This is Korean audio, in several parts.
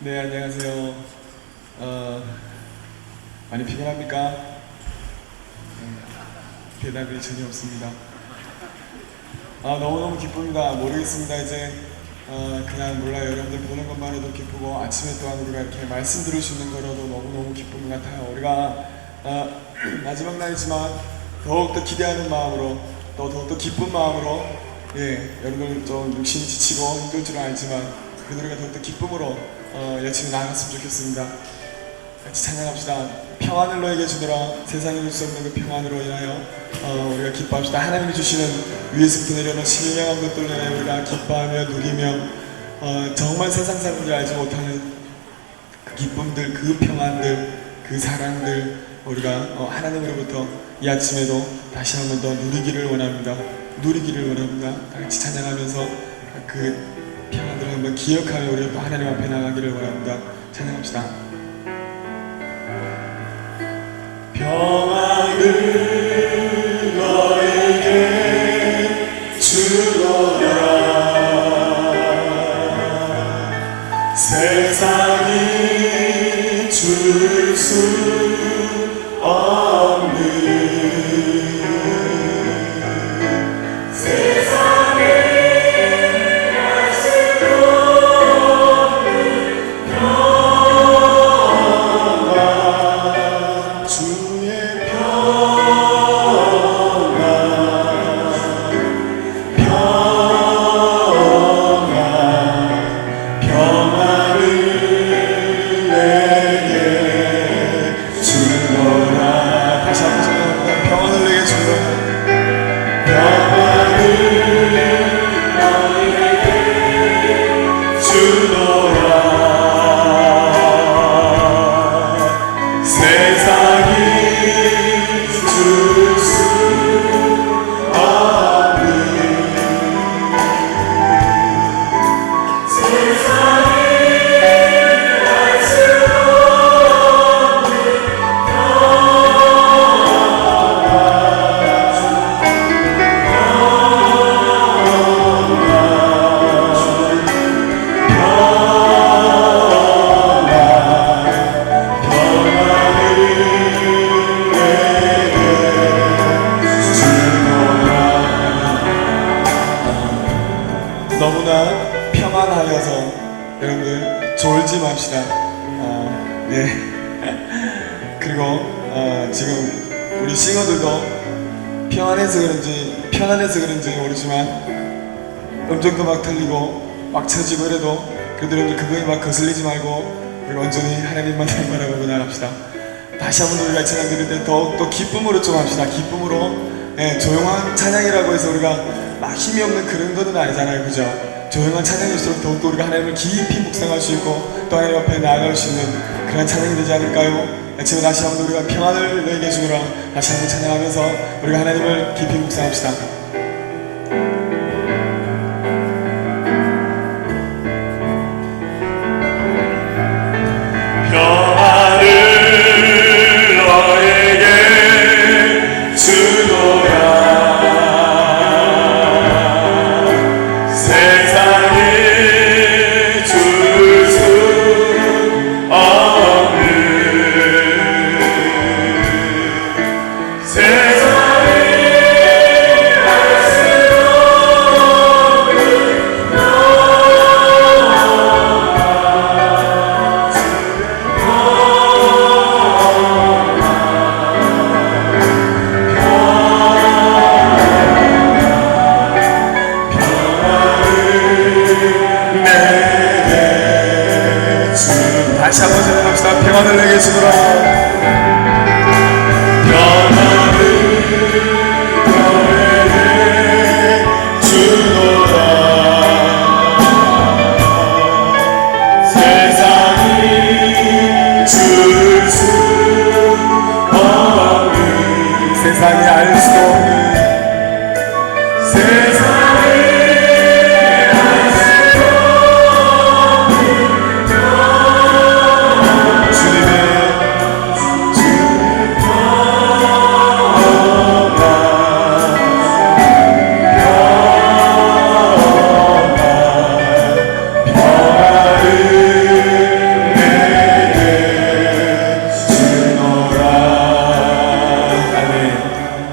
네, 안녕하세요. 많이 피곤합니까? 대답이 전혀 없습니다. 너무너무 기쁩니다. 모르겠습니다. 이제 그냥 몰라요. 여러분들 보는 것만으로도 기쁘고 아침에 또한 우리가 이렇게 말씀 들을 수 있는 거라도 너무너무 기쁜 것 같아요. 우리가 마지막 날이지만 더욱더 기대하는 마음으로 또 더욱더 기쁜 마음으로 여러분들 좀 육신이 지치고 힘들 줄 알지만 그래도 우리가 더욱더 기쁨으로 열심히 나아갔으면 좋겠습니다. 같이 찬양합시다. 평안을 너에게 주노라. 세상에 줄 수 없는 그 평안으로 인하여 우리가 기뻐합시다. 하나님이 주시는 위에서부터 내려오는 유명한 것들로 인하여 우리가 기뻐하며 누리며 정말 세상 사람들이 알지 못하는 그 기쁨들, 그 평안들, 그 사랑들 우리가 하나님으로부터 이 아침에도 다시 한 번 더 누리기를 원합니다. 다 같이 찬양하면서 그 평안들을 한번 기억하며 우리가 또 하나님 앞에 나가기를 원합니다. 찬양합시다. 평안을 너에게 주노라. 세상이 줄 수 없는 평안을 내게 여러분들 졸지 맙시다. 네. 그리고 지금 우리 싱어들도 편안해서 그런지 모르지만 음정도 막 틀리고 막 쳐지고 이래도 그래도 여러분들 그거에 막 거슬리지 말고 우리 온전히 하나님만 바라보고 나갑시다. 다시 한번 우리가 찬양 드릴 때 더욱더 기쁨으로 좀 합시다. 기쁨으로. 조용한 찬양이라고 해서 우리가 막 힘이 없는 그런 거는 아니잖아요, 그죠? 조용한 찬양일수록 더욱더 우리가 하나님을 깊이 묵상할 수 있고 또 하나님 앞에 나아갈 수 있는 그런 찬양이 되지 않을까요? 아침에 다시 한번 우리가 평안을 너에게 주노라 다시 한번 찬양하면서 우리가 하나님을 깊이 묵상합시다. 다시 한번 생각합시다. 평안을 내게 주노라. 평안을 너에게 주노라. 세상이 줄 수 없는 세상이 알 수 없는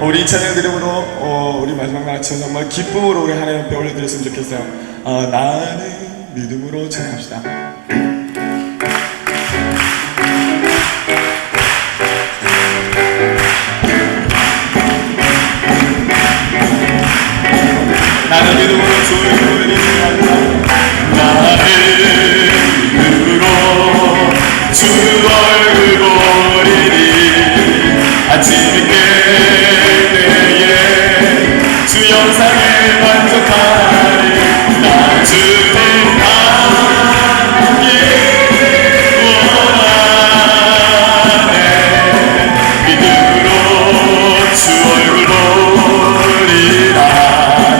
우리 이 찬양 드림으로 우리 마지막 날 아침 정말 기쁨으로 우리 하나님 앞에 올려드렸으면 좋겠어요. 나는 믿음으로 찬양합시다. 나는 믿음으로 주의 노래를 찬양합니다. 나는 믿음으로 주 얼굴 보리니 아침이 주 영상에 만족하리. 나 주님 함께 원하네. 믿음으로 주 얼굴 보리라.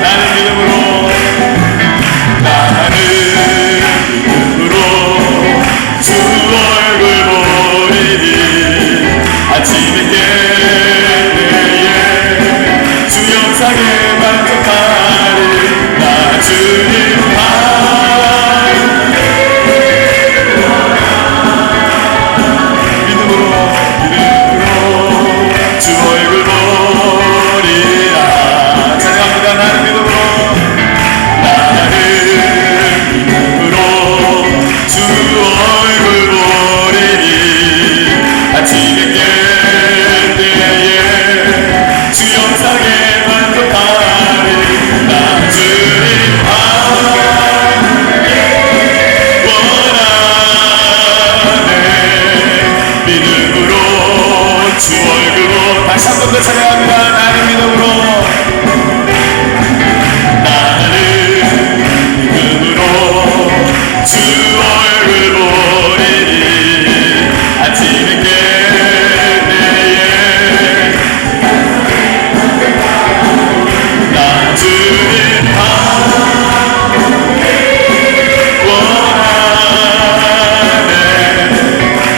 나는 믿음으로 주 얼굴 보리니 아침이 깨 주 영상에 만족하리. 나 주님 함께 믿음으로 주 얼굴 보리라. 찬양합니다. 나는 믿음으로 주 얼굴 보리니 아침에 깰 때에 주 영상에 만족하리. 나 주님 함께 원하네. 믿음으로 주 얼굴로 다시 한 번 더 찬양합니다. 나는 믿음으로 주 얼굴 보리니 아침에 깰 때에 나 주님 함께 원하네.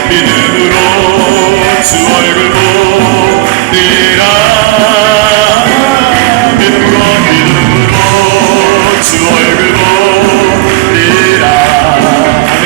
믿음으로 주 얼굴 보리라. 믿음으로 주 얼굴 보리라. 아멘.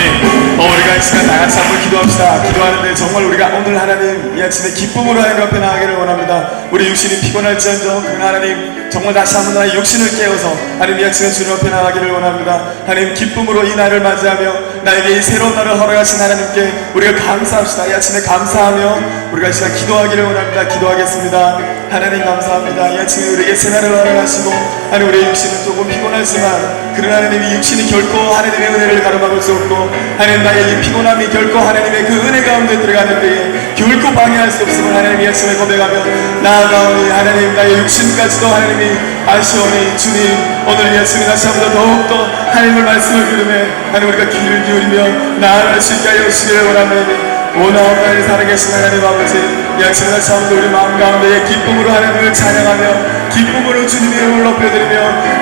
우리가 이 시간 다같이 한번 기도합시다. 기도하는데 정말 우리가 오늘 하나님 이 아침에 기쁨으로 하나님 앞에 나가기를 원합니다. 우리 육신이 피곤할지언정 그러나 하나님 정말 다시 한번 나의 육신을 깨워서 하나님 이 아침에 주님 앞에 나가기를 원합니다. 하나님 기쁨으로 이 날을 맞이하며 나에게 이 새로운 날을 허락하신 하나님께 우리가 감사합시다. 이 아침에 감사하며 우리가 이 시간 기도하기를 원합니다. 기도하겠습니다. 하나님 감사합니다. 이 아침에 우리에게 새날을 허락하시고 하나님 우리의 육신은 조금 피곤하지만 그러나 하나님 이 육신이 결코 하나님의 은혜를 가로막을 수 없고 하나님 나의 이 피곤함이 결코 하나님의 그 은혜 가운데 들어가는데 결코 방해할 수 없음을 하나님 이 아침에 고백하며 나아가오니 하나님 나의 육신까지도 하나님이 아시오니 주님 오늘 이 아침에 다시 한번 더욱더 하나님의 말씀을 들으며 하나님 우리가 귀를 기울이며 나아갈 수 있게 하여 주시기를 원하옵나니 오나오나를 살아계신 하나님 아버지 이 아침에 다시 한번 우리 마음 가운데 기쁨으로 하나님을 찬양하며 기쁨으로 주님의 이름을 높여드리며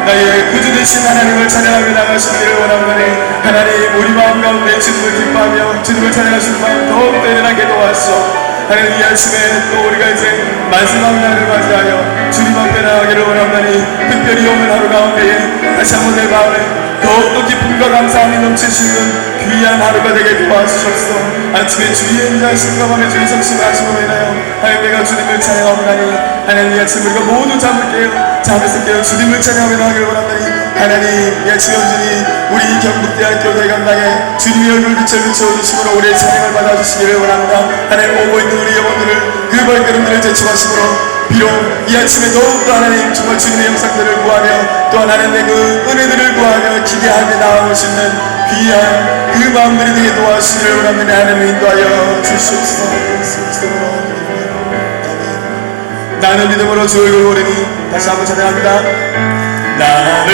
나의 구주 되신 하나님을 찬양하며 나가시기를 원하오나니 하나님 우리 마음 가운데 주님을 기뻐하며 주님을 찬양하시는 마음 더욱더 일어나게 도와주시오. 하나님 이 아침에 또 우리가 이제 마지막 날을 맞이하여 주님 앞에 나가기를 원하오나니 특별히 오늘 하루 가운데 다시 한번 내 마음에 더욱더 기쁨과 감사함이 넘치시는 귀한 하루가 되게 도와주셨소. 아침에 주의 인자하심과 밤에 주의 성심을 하심으로 인하여 하나님 내가 주님을 찬양하오나니 하나님 이 아침 우리가 모두 잠을 깨어 잠에서 깨어 주님을 찬양하며 나가기를 원하오나니 하나님 이 아침 온전히 우리 경북대학교 대감당에 주님의 얼굴 빛을 비춰주심으로 우리의 찬양을 받아주시기를 원합니다. 하나님 오고 있는 우리 영혼들을 그 발걸음들을 제쳐가심으로 비록 이 아침에 더욱더 하나님 정말 주님의 영상들을 구하며 또한 하나님의 그 은혜들을 구하며 기대하게 나아오시는 귀한 그 마음들이 되게 도와주시기를 원합니다. 하나님 인도하여 주시옵소서. 나는 믿음으로 주 얼굴 보리니 다시 한번 찬양합니다. 나는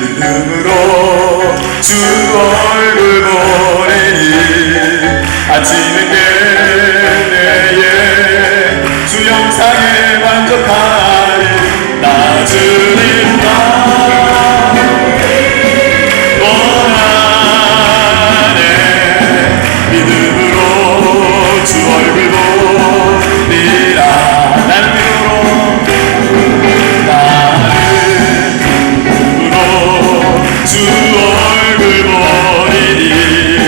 믿음으로 주 얼굴 보리니 아침 늦게 내에 주 영상에 만족하리 나 주님 주 얼굴 보리니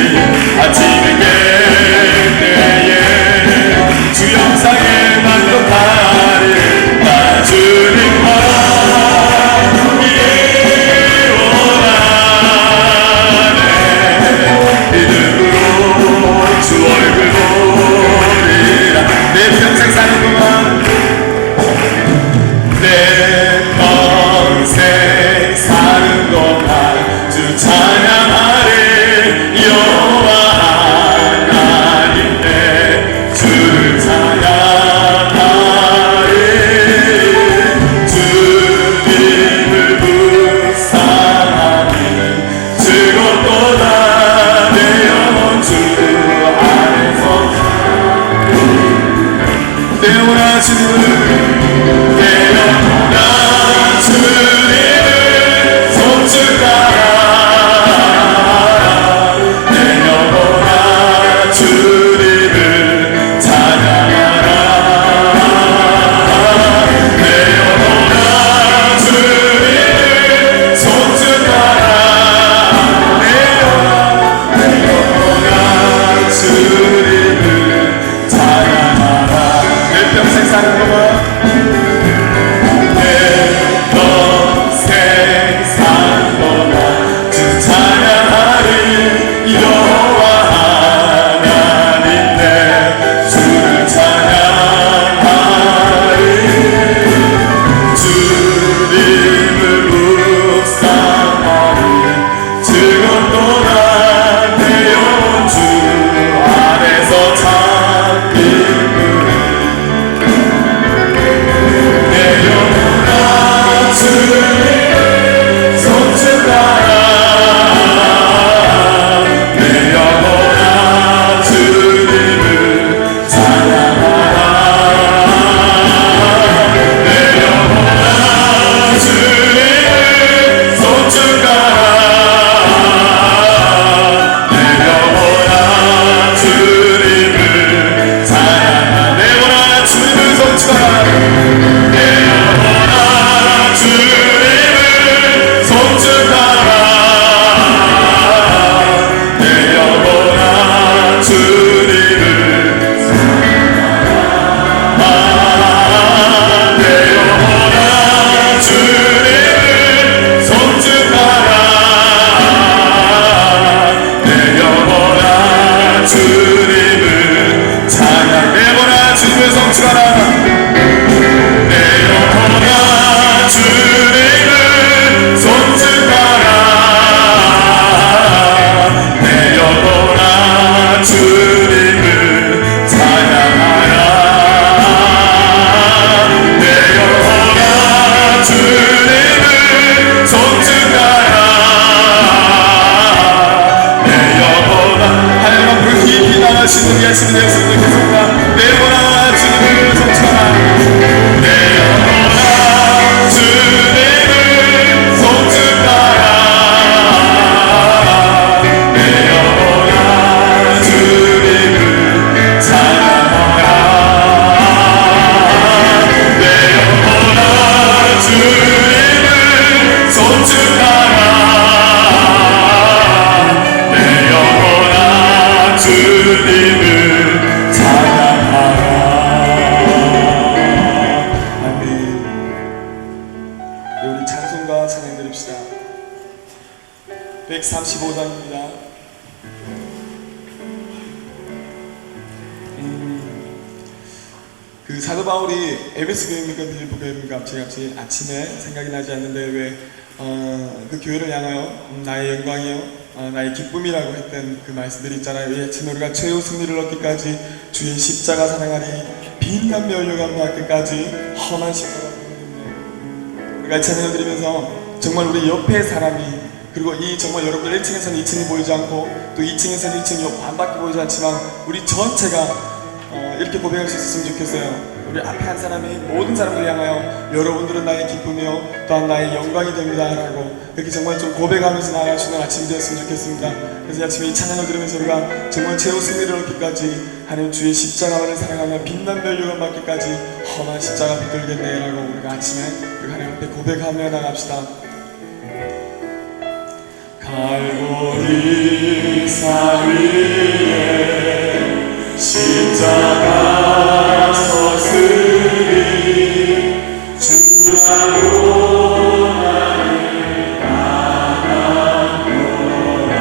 주님을 찬양하라. 내 영혼아 주님을 존중하라. 내 영혼아 하나님 앞으로 깊이 나가시는 이 아침이 되었으면 좋겠습니다. 내 영혼아 주님을 존중하라. 내 영혼아 주님을 존중하라. 내 영혼아 주님을 찬양하라. 내 영혼아 주님을 존중하라. 내 영혼아 주님을 찬양하라. 아멘. 네, 우리 찬송가 찬양 드립시다. 135장입니다. 그 사도 바울이 에베소 교회입니까 빌립보 교회입니까 갑자기 아침에 생각이 나지 않는데 왜 그 교회를 향하여 나의 영광이요 나의 기쁨이라고 했던 그 말씀들이 있잖아요. 이 아침에 우리가 최후 승리를 얻기까지 주의 십자가 사랑하리 빈난 멸류관 받기까지 험한 십자가 우리가 찬양을 드리면서 정말 우리 옆에 사람이 그리고 이 정말 여러분들 1층에서는 2층이 보이지 않고 또 2층에서는 1층이 반밖에 보이지 않지만 우리 전체가 이렇게 고백할 수 있었으면 좋겠어요. 우리 앞에 한 사람이 모든 사람들을 향하여 여러분들은 나의 기쁨이요 또한 나의 영광이 됩니다 라고 이렇게 정말 좀 고백하면서 나아가시는 아침이 되었으면 좋겠습니다. 그래서 이 아침에 이 찬양을 들으면서 우리가 정말 최후 승리를 얻기까지 하나님 주의 십자가만을 사랑하며 빛난 멸류관 받기까지 험한 십자가 붙들겠네 라고 우리가 아침에 우리 하나님 앞에 고백하며 나갑시다. 갈보리 산 위에 십자가 서슬이 주라고 나를 따랐노라.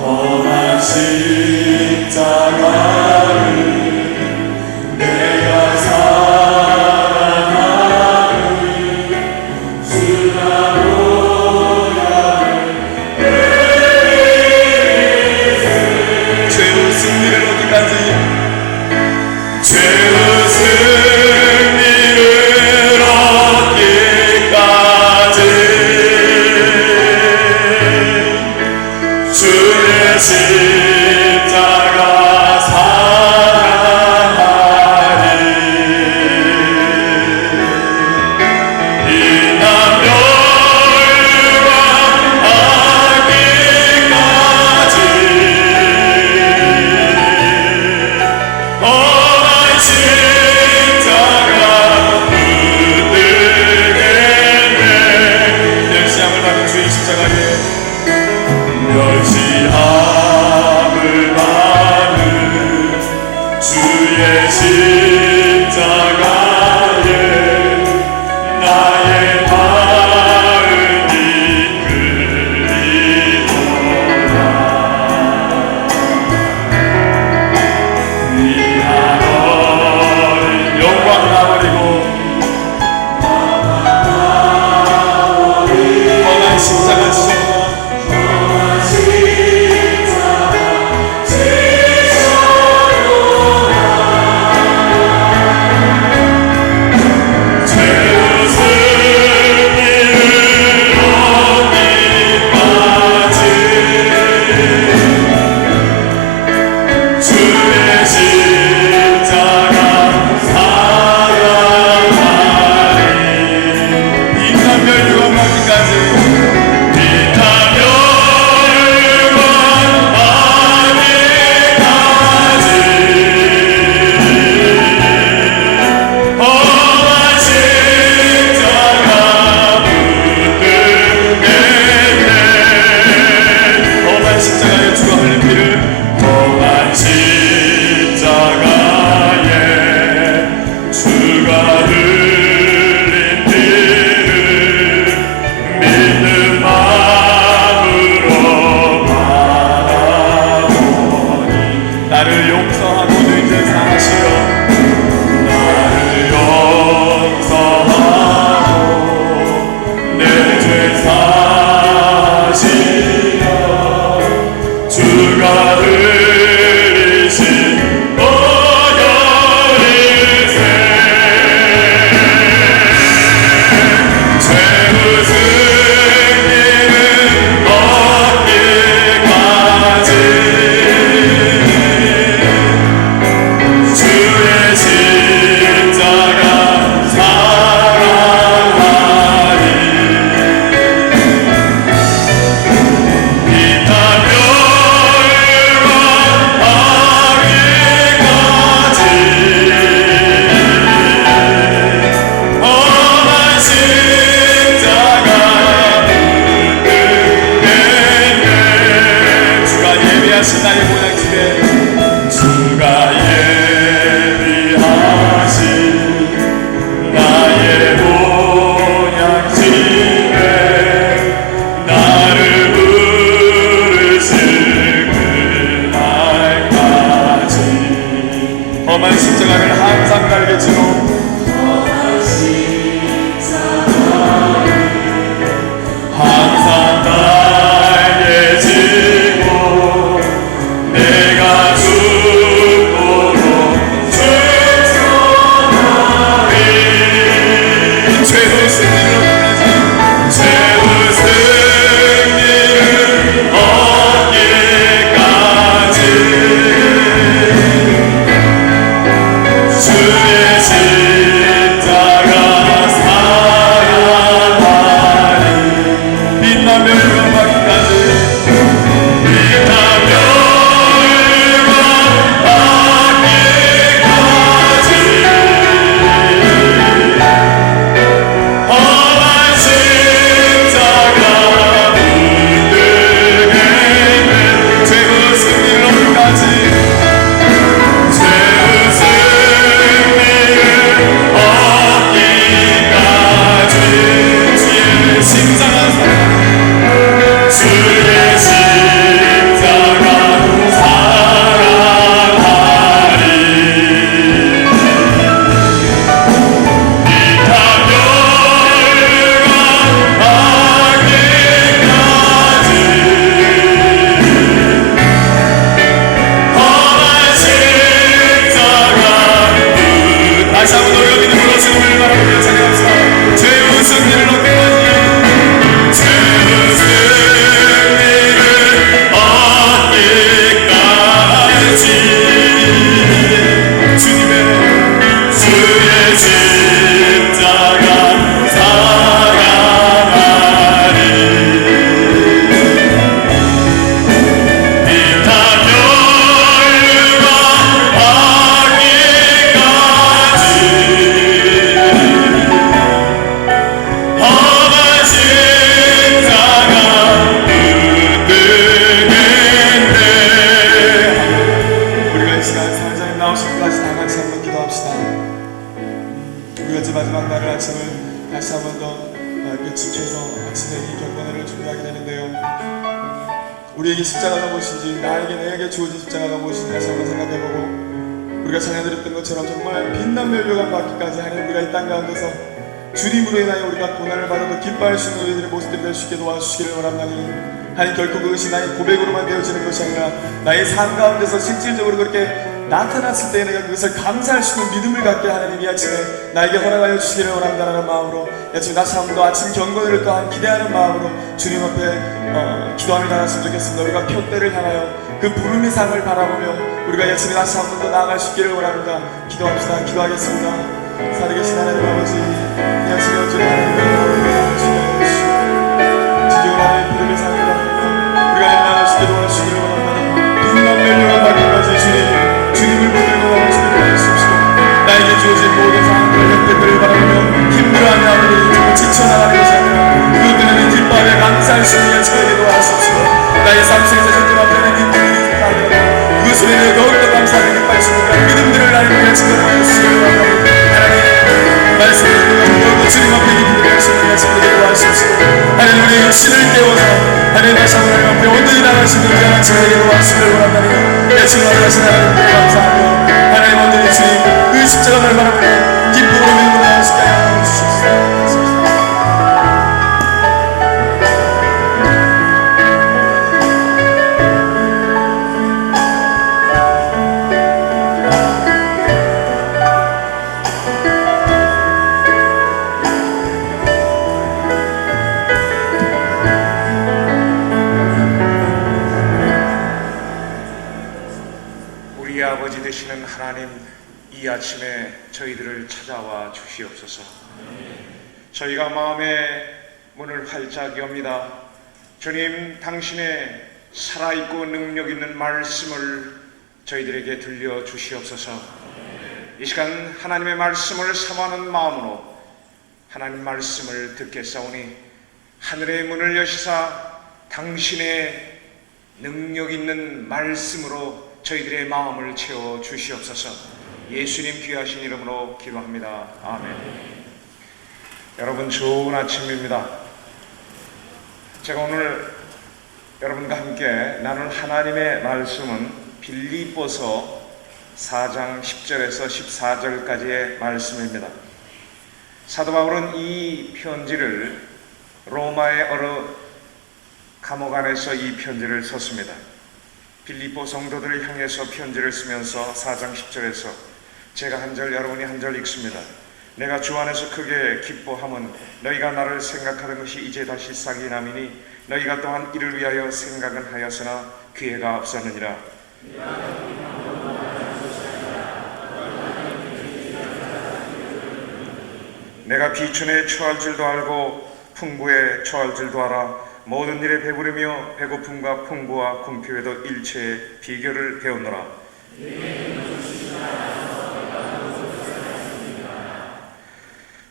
험한 십자가를 내가 사랑하는 주라고 우리에게 십자가가 무엇인지, 내게 주어진 십자가가 무엇인지 다시 한번 생각해보고, 우리가 찬양드렸던 것처럼 정말 빛난 멸류관 받기까지 하나님, 우리가 이 땅 가운데서 주님으로 인하여 우리가 고난을 받아도 기뻐할 수 있는 우리들의 모습들이 될 수 있게 도와주시기를 원합나니, 하나님, 결코 그것이 나의 고백으로만 되어지는 것이 아니라 나의 삶 가운데서 실질적으로 그렇게 나타났을 때 내가 그것을 감사할 수 있는 믿음을 갖게 하나님, 이 아침에 나에게 허락하여 주시기를 원한다는 마음으로, 이 아침 다시 한번 더 아침 경건을 또한 기대하는 마음으로 주님 앞에 기도함이 나갔으면 좋겠습니다. 우리가 표대를 향하여 그 부름의 상을 바라보며 우리가 이 아침에 다시 한번 더 나아갈 수 있기를 원합니다. 기도합시다. 기도하겠습니다. 살아계신 하나님 아버지, 이 아침에 어쩌면 하나님을 주시옵소서. 지존 하나님의 부름의 상을 바라보며 우리가 나아갈 수 있게 도와주시기를 원합니다. 빛난 멸류관 받기까지 주님을 붙들고 가고 싶게 도와주십시오. 나에게 주어진 모든 상황들을 획득을 바라보며 힘들어하며 아무리 정말 지쳐나가는 것이 아니라 그것들에는 기뻐하며 감사할 수 있는 여친에게 도와주십시오. 나의 삶 속에서 현재 앞에는 힘들이 있다면 그것으로 인해 더욱더 감사하며 기뻐할 수 있는 믿음들을 나에게 여친에게 도와주시기를 바랍니다. 하나님, 말씀을 듣고 주님 앞에 기쁘게 할 수 있는 여친에게 도와주십시오. 하나님, 우리의 육신을 깨워서 하나님 다시 한번 하나님 앞에 온전히 나갈 수 있는 귀한 여친에게 도와주시기를 원한다니 여친을 만나신 하나님께 감사하며 하나님 온전히 주님 그 십자가를 바라보며 기쁨으로 믿음으로 나갈 수 있게 하여 주시옵소서. 아버지 되시는 하나님, 이 아침에 저희들을 찾아와 주시옵소서. 저희가 마음의 문을 활짝 엽니다. 주님, 당신의 살아있고 능력 있는 말씀을 저희들에게 들려 주시옵소서. 이 시간 하나님의 말씀을 사모하는 마음으로 하나님 말씀을 듣겠사오니 하늘의 문을 여시사 당신의 능력 있는 말씀으로 저희들의 마음을 채워 주시옵소서. 예수님 귀하신 이름으로 기도합니다. 아멘. 여러분, 좋은 아침입니다. 제가 오늘 여러분과 함께 나눌 하나님의 말씀은 빌립보서 4장 10절에서 14절까지의 말씀입니다. 사도 바울은 이 편지를 로마의 어느 감옥 안에서 이 편지를 썼습니다. 빌립보 성도들을 향해서 편지를 쓰면서 4장 10절에서 제가 한 절 여러분이 한 절 읽습니다. 내가 주 안에서 크게 기뻐함은 너희가 나를 생각하던 것이 이제 다시 싹이 남이니 너희가 또한 이를 위하여 생각은 하였으나 기회가 없었느니라. 내가 비천에 처할 줄도 알고 풍부에 처할 줄도 알아. 모든 일에 배부르며 배고픔과 풍부와 궁핍에도 일체의 비결을 배우노라.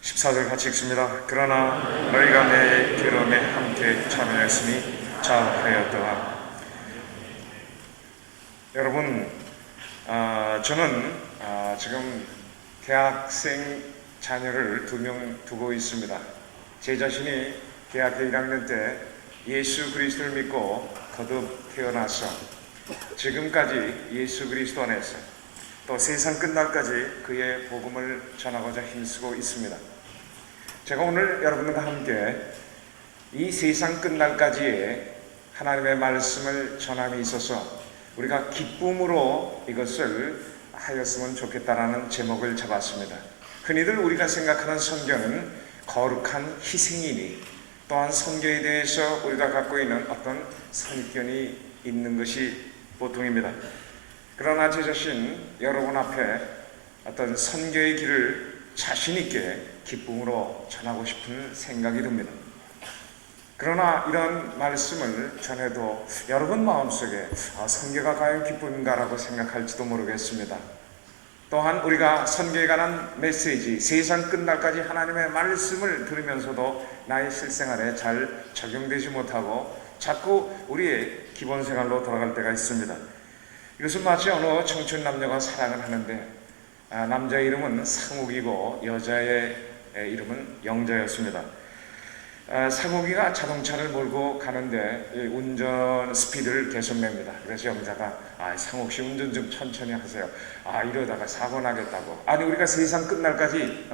14절 같이 읽습니다. 그러나 너희가 내 괴로움에 함께 참여했으니 잘하였더라. 여러분, 저는 지금 대학생 자녀를 2명 두고 있습니다. 제 자신이 대학교 1학년 때 예수 그리스도를 믿고 거듭 태어나서 지금까지 예수 그리스도 안에서 또 세상 끝날까지 그의 복음을 전하고자 힘쓰고 있습니다. 제가 오늘 여러분과 함께 이 세상 끝날까지의 하나님의 말씀을 전함에 있어서 우리가 기쁨으로 이것을 하였으면 좋겠다라는 제목을 잡았습니다. 흔히들 우리가 생각하는 선교는 거룩한 희생이니 또한 선교에 대해서 우리가 갖고 있는 어떤 선입견이 있는 것이 보통입니다. 그러나 제 자신 여러분 앞에 어떤 선교의 길을 자신 있게 기쁨으로 전하고 싶은 생각이 듭니다. 그러나 이런 말씀을 전해도 여러분 마음속에 선교가 과연 기쁨인가라고 생각할지도 모르겠습니다. 또한 우리가 선교에 관한 메시지, 세상 끝날까지 하나님의 말씀을 들으면서도 나의 실생활에 잘 적용되지 못하고 자꾸 우리의 기본 생활로 돌아갈 때가 있습니다. 이것은 마치 어느 청춘 남녀가 사랑을 하는데 남자의 이름은 상욱이고 여자의 이름은 영자였습니다. 상욱이가 자동차를 몰고 가는데 운전 스피드를 계속 냅니다. 그래서 영자가 상욱씨 운전 좀 천천히 하세요. 이러다가 사고 나겠다고. 아니 우리가 세상 끝날까지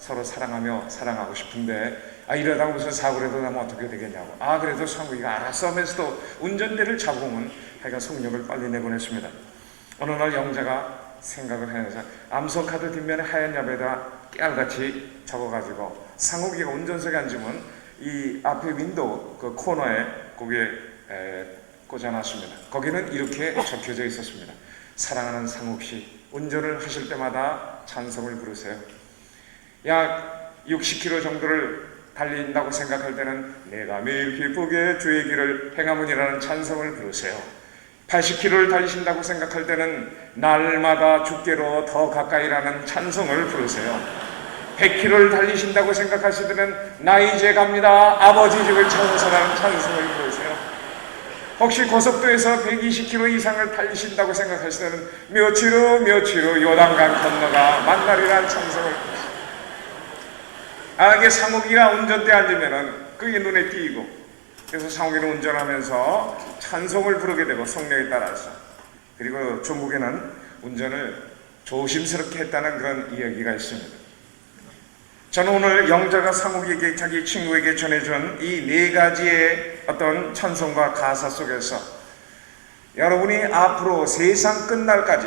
서로 사랑하며 사랑하고 싶은데 이러다가 무슨 사고라도 나면 어떻게 되겠냐고. 그래도 상욱이가 알았어 하면서도 운전대를 잡으면 하여간 속력을 빨리 내보냈습니다. 어느 날 영자가 생각을 해서 암소카드 뒷면에 하얀 엽에다 깨알같이 적어가지고 상욱이가 운전석에 앉으면 이 앞에 윈도우 그 코너에 거기에 꽂아놨습니다. 거기는 이렇게 적혀져 있었습니다. 사랑하는 상욱씨, 운전을 하실 때마다 찬송을 부르세요. 약 60km 정도를 달린다고 생각할 때는 내가 매일 기쁘게 주의 길을 행하문이라는 찬송을 부르세요. 80km를 달리신다고 생각할 때는 날마다 주께로 더 가까이라는 찬송을 부르세요. 100km를 달리신다고 생각하실 때는 나 이제 갑니다 아버지 집을 찾아서라는 찬송을 부르세요. 혹시 고속도로에서 120km 이상을 달리신다고 생각하실 때는 며칠 후 요단강 건너가 만나리라는 찬송을 부르세요. 이게 상욱이가 운전대에 앉으면은 그게 눈에 띄고, 그래서 상욱이는 운전하면서 찬송을 부르게 되고 속력에 따라서. 그리고 중국에는 운전을 조심스럽게 했다는 그런 이야기가 있습니다. 저는 오늘 영자가 상욱에게 자기 친구에게 전해준 이 4가지의 어떤 찬송과 가사 속에서 여러분이 앞으로 세상 끝날까지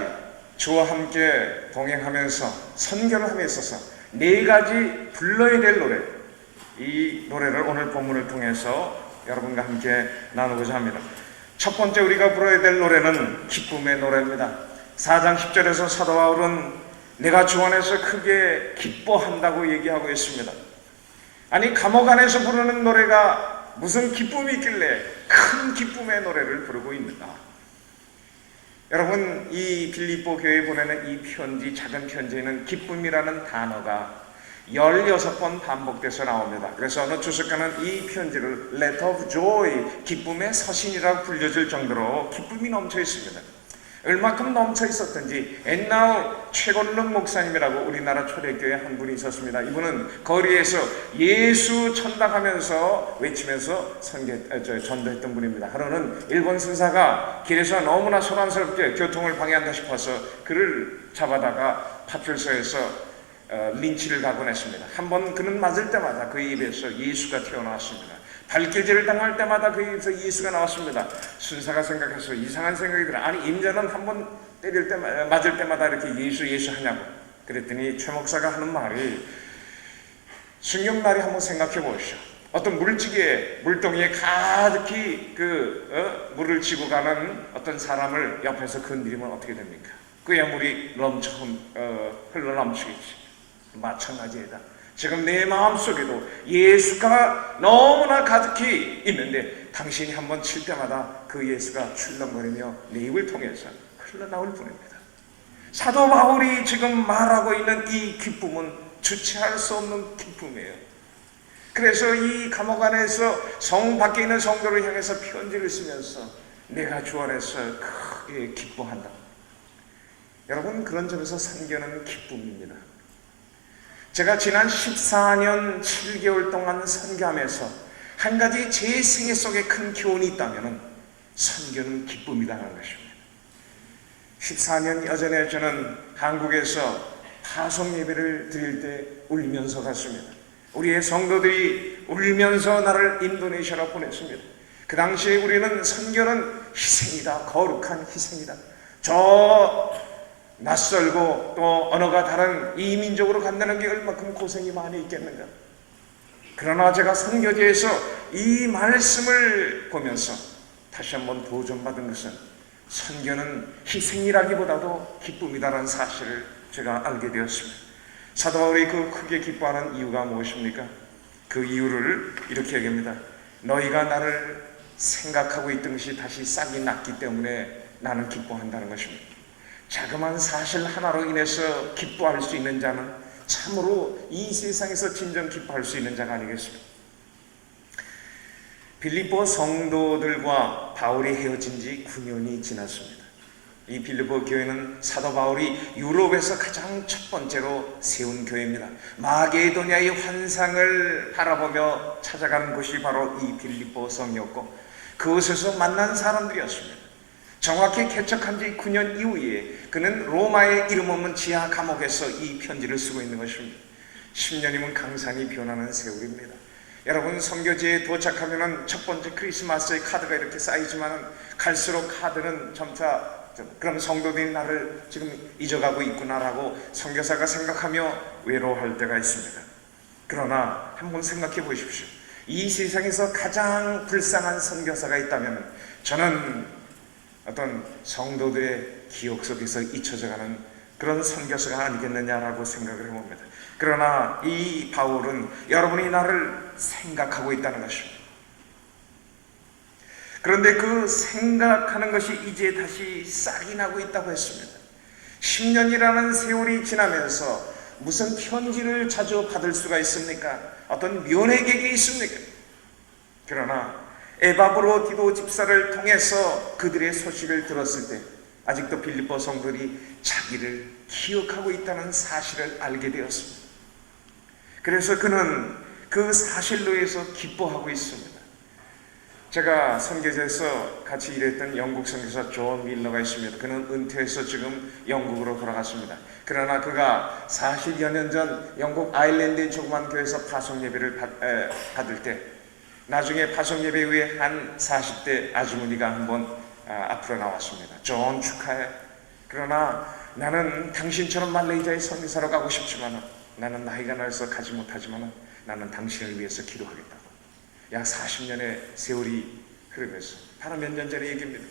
주와 함께 동행하면서 선교를 함에 있어서 4가지 불러야 될 노래, 이 노래를 오늘 본문을 통해서 여러분과 함께 나누고자 합니다. 첫 번째 우리가 불러야 될 노래는 기쁨의 노래입니다. 4장 10절에서 사도 바울은 내가 주 안에서 크게 기뻐한다고 얘기하고 있습니다. 아니 감옥 안에서 부르는 노래가 무슨 기쁨이 있길래 큰 기쁨의 노래를 부르고 있는가? 여러분, 이 빌립보 교회에 보내는 이 편지, 작은 편지에는 기쁨이라는 단어가 16번 반복돼서 나옵니다. 그래서 어느 주석가는 이 편지를 Letter of Joy, 기쁨의 서신이라고 불려질 정도로 기쁨이 넘쳐 있습니다. 얼마큼 넘쳐 있었던지 엔나우 최건능 목사님이라고 우리나라 초대교회 한 분이 있었습니다. 이분은 거리에서 예수 천당하면서 외치면서 전도했던 분입니다. 하루는 일본 승사가 길에서 너무나 소란스럽게 교통을 방해한다 싶어서 그를 잡아다가 파출소에서 린치를 가곤 했습니다. 한번 그는 맞을 때마다 그의 입에서 예수가 튀어나왔습니다. 발길질을 당할 때마다 그 입에서 예수가 나왔습니다. 순사가 생각해서 이상한 생각이 들어. 아니 임자는 한번 때릴 때 맞을 때마다 이렇게 예수 하냐고. 그랬더니 최 목사가 하는 말이, 순경날이 한번 생각해 보십시오. 어떤 물지개에 물동이에 가득히 물을 지고 가는 어떤 사람을 옆에서 건드리면 어떻게 됩니까? 그야 물이 흘러 넘치겠지. 마찬가지이다. 지금 내 마음속에도 예수가 너무나 가득히 있는데 당신이 한번 칠 때마다 그 예수가 출렁거리며 내 입을 통해서 흘러나올 뿐입니다. 사도 바울이 지금 말하고 있는 이 기쁨은 주체할 수 없는 기쁨이에요. 그래서 이 감옥 안에서 성 밖에 있는 성도를 향해서 편지를 쓰면서 내가 주 안에서 크게 기뻐한다. 여러분, 그런 점에서 선교는 기쁨입니다. 제가 지난 14년 7개월 동안 선교하면서 한 가지 제 생애 속에 큰 교훈이 있다면 선교는 기쁨이라는 것입니다. 14년 여전에 저는 한국에서 파송 예배를 드릴 때 울면서 갔습니다. 우리의 성도들이 울면서 나를 인도네시아로 보냈습니다. 그 당시에 우리는 선교는 희생이다, 거룩한 희생이다. 저 낯설고 또 언어가 다른 이민족으로 간다는 게 얼마큼 고생이 많이 있겠는가. 그러나 제가 선교지에서 이 말씀을 보면서 다시 한번 도전받은 것은 선교는 희생이라기보다도 기쁨이다라는 사실을 제가 알게 되었습니다. 사도 바울이 그 크게 기뻐하는 이유가 무엇입니까? 그 이유를 이렇게 얘기합니다. 너희가 나를 생각하고 있던 것이 다시 싹이 났기 때문에 나는 기뻐한다는 것입니다. 자그마한 사실 하나로 인해서 기뻐할 수 있는 자는 참으로 이 세상에서 진정 기뻐할 수 있는 자가 아니겠습니까? 빌립보 성도들과 바울이 헤어진 지 9년이 지났습니다. 이 빌립보 교회는 사도 바울이 유럽에서 가장 첫 번째로 세운 교회입니다. 마게도냐의 환상을 바라보며 찾아가는 곳이 바로 이 빌립보 성이었고 그곳에서 만난 사람들이었습니다. 정확히 개척한 지 9년 이후에 그는 로마의 이름 없는 지하 감옥에서 이 편지를 쓰고 있는 것입니다. 10년이면 강산이 변하는 세월입니다. 여러분, 선교지에 도착하면 첫 번째 크리스마스의 카드가 이렇게 쌓이지만 갈수록 카드는 점차 그럼 성도들이 나를 지금 잊어가고 있구나라고 선교사가 생각하며 외로워할 때가 있습니다. 그러나 한번 생각해 보십시오. 이 세상에서 가장 불쌍한 선교사가 있다면 저는 어떤 성도들의 기억 속에서 잊혀져가는 그런 선교사가 아니겠느냐라고 생각을 해봅니다. 그러나 이 바울은 여러분이 나를 생각하고 있다는 것입니다. 그런데 그 생각하는 것이 이제 다시 싹이 나고 있다고 했습니다. 10년이라는 세월이 지나면서 무슨 편지를 자주 받을 수가 있습니까? 어떤 면회객이 있습니까? 그러나 에바브로디도 집사를 통해서 그들의 소식을 들었을 때 아직도 빌립보 성도들이 자기를 기억하고 있다는 사실을 알게 되었습니다. 그래서 그는 그 사실로 해서 기뻐하고 있습니다. 제가 선교지에서 같이 일했던 영국 선교사 존 밀러가 있습니다. 그는 은퇴해서 지금 영국으로 돌아갔습니다. 그러나 그가 40여 년 전 영국 아일랜드의 조그만 교회에서 파송 예배를 받을 때 나중에 파송 예배 후에 한 40대 아주머니가 한번 앞으로 나왔습니다. 존 축하해. 그러나 나는 당신처럼 말레이시아에 선교사로 가고 싶지만 나는 나이가 나서 가지 못하지만 나는 당신을 위해서 기도하겠다고. 약 40년의 세월이 흐르면서 바로 몇 년 전의 얘기입니다.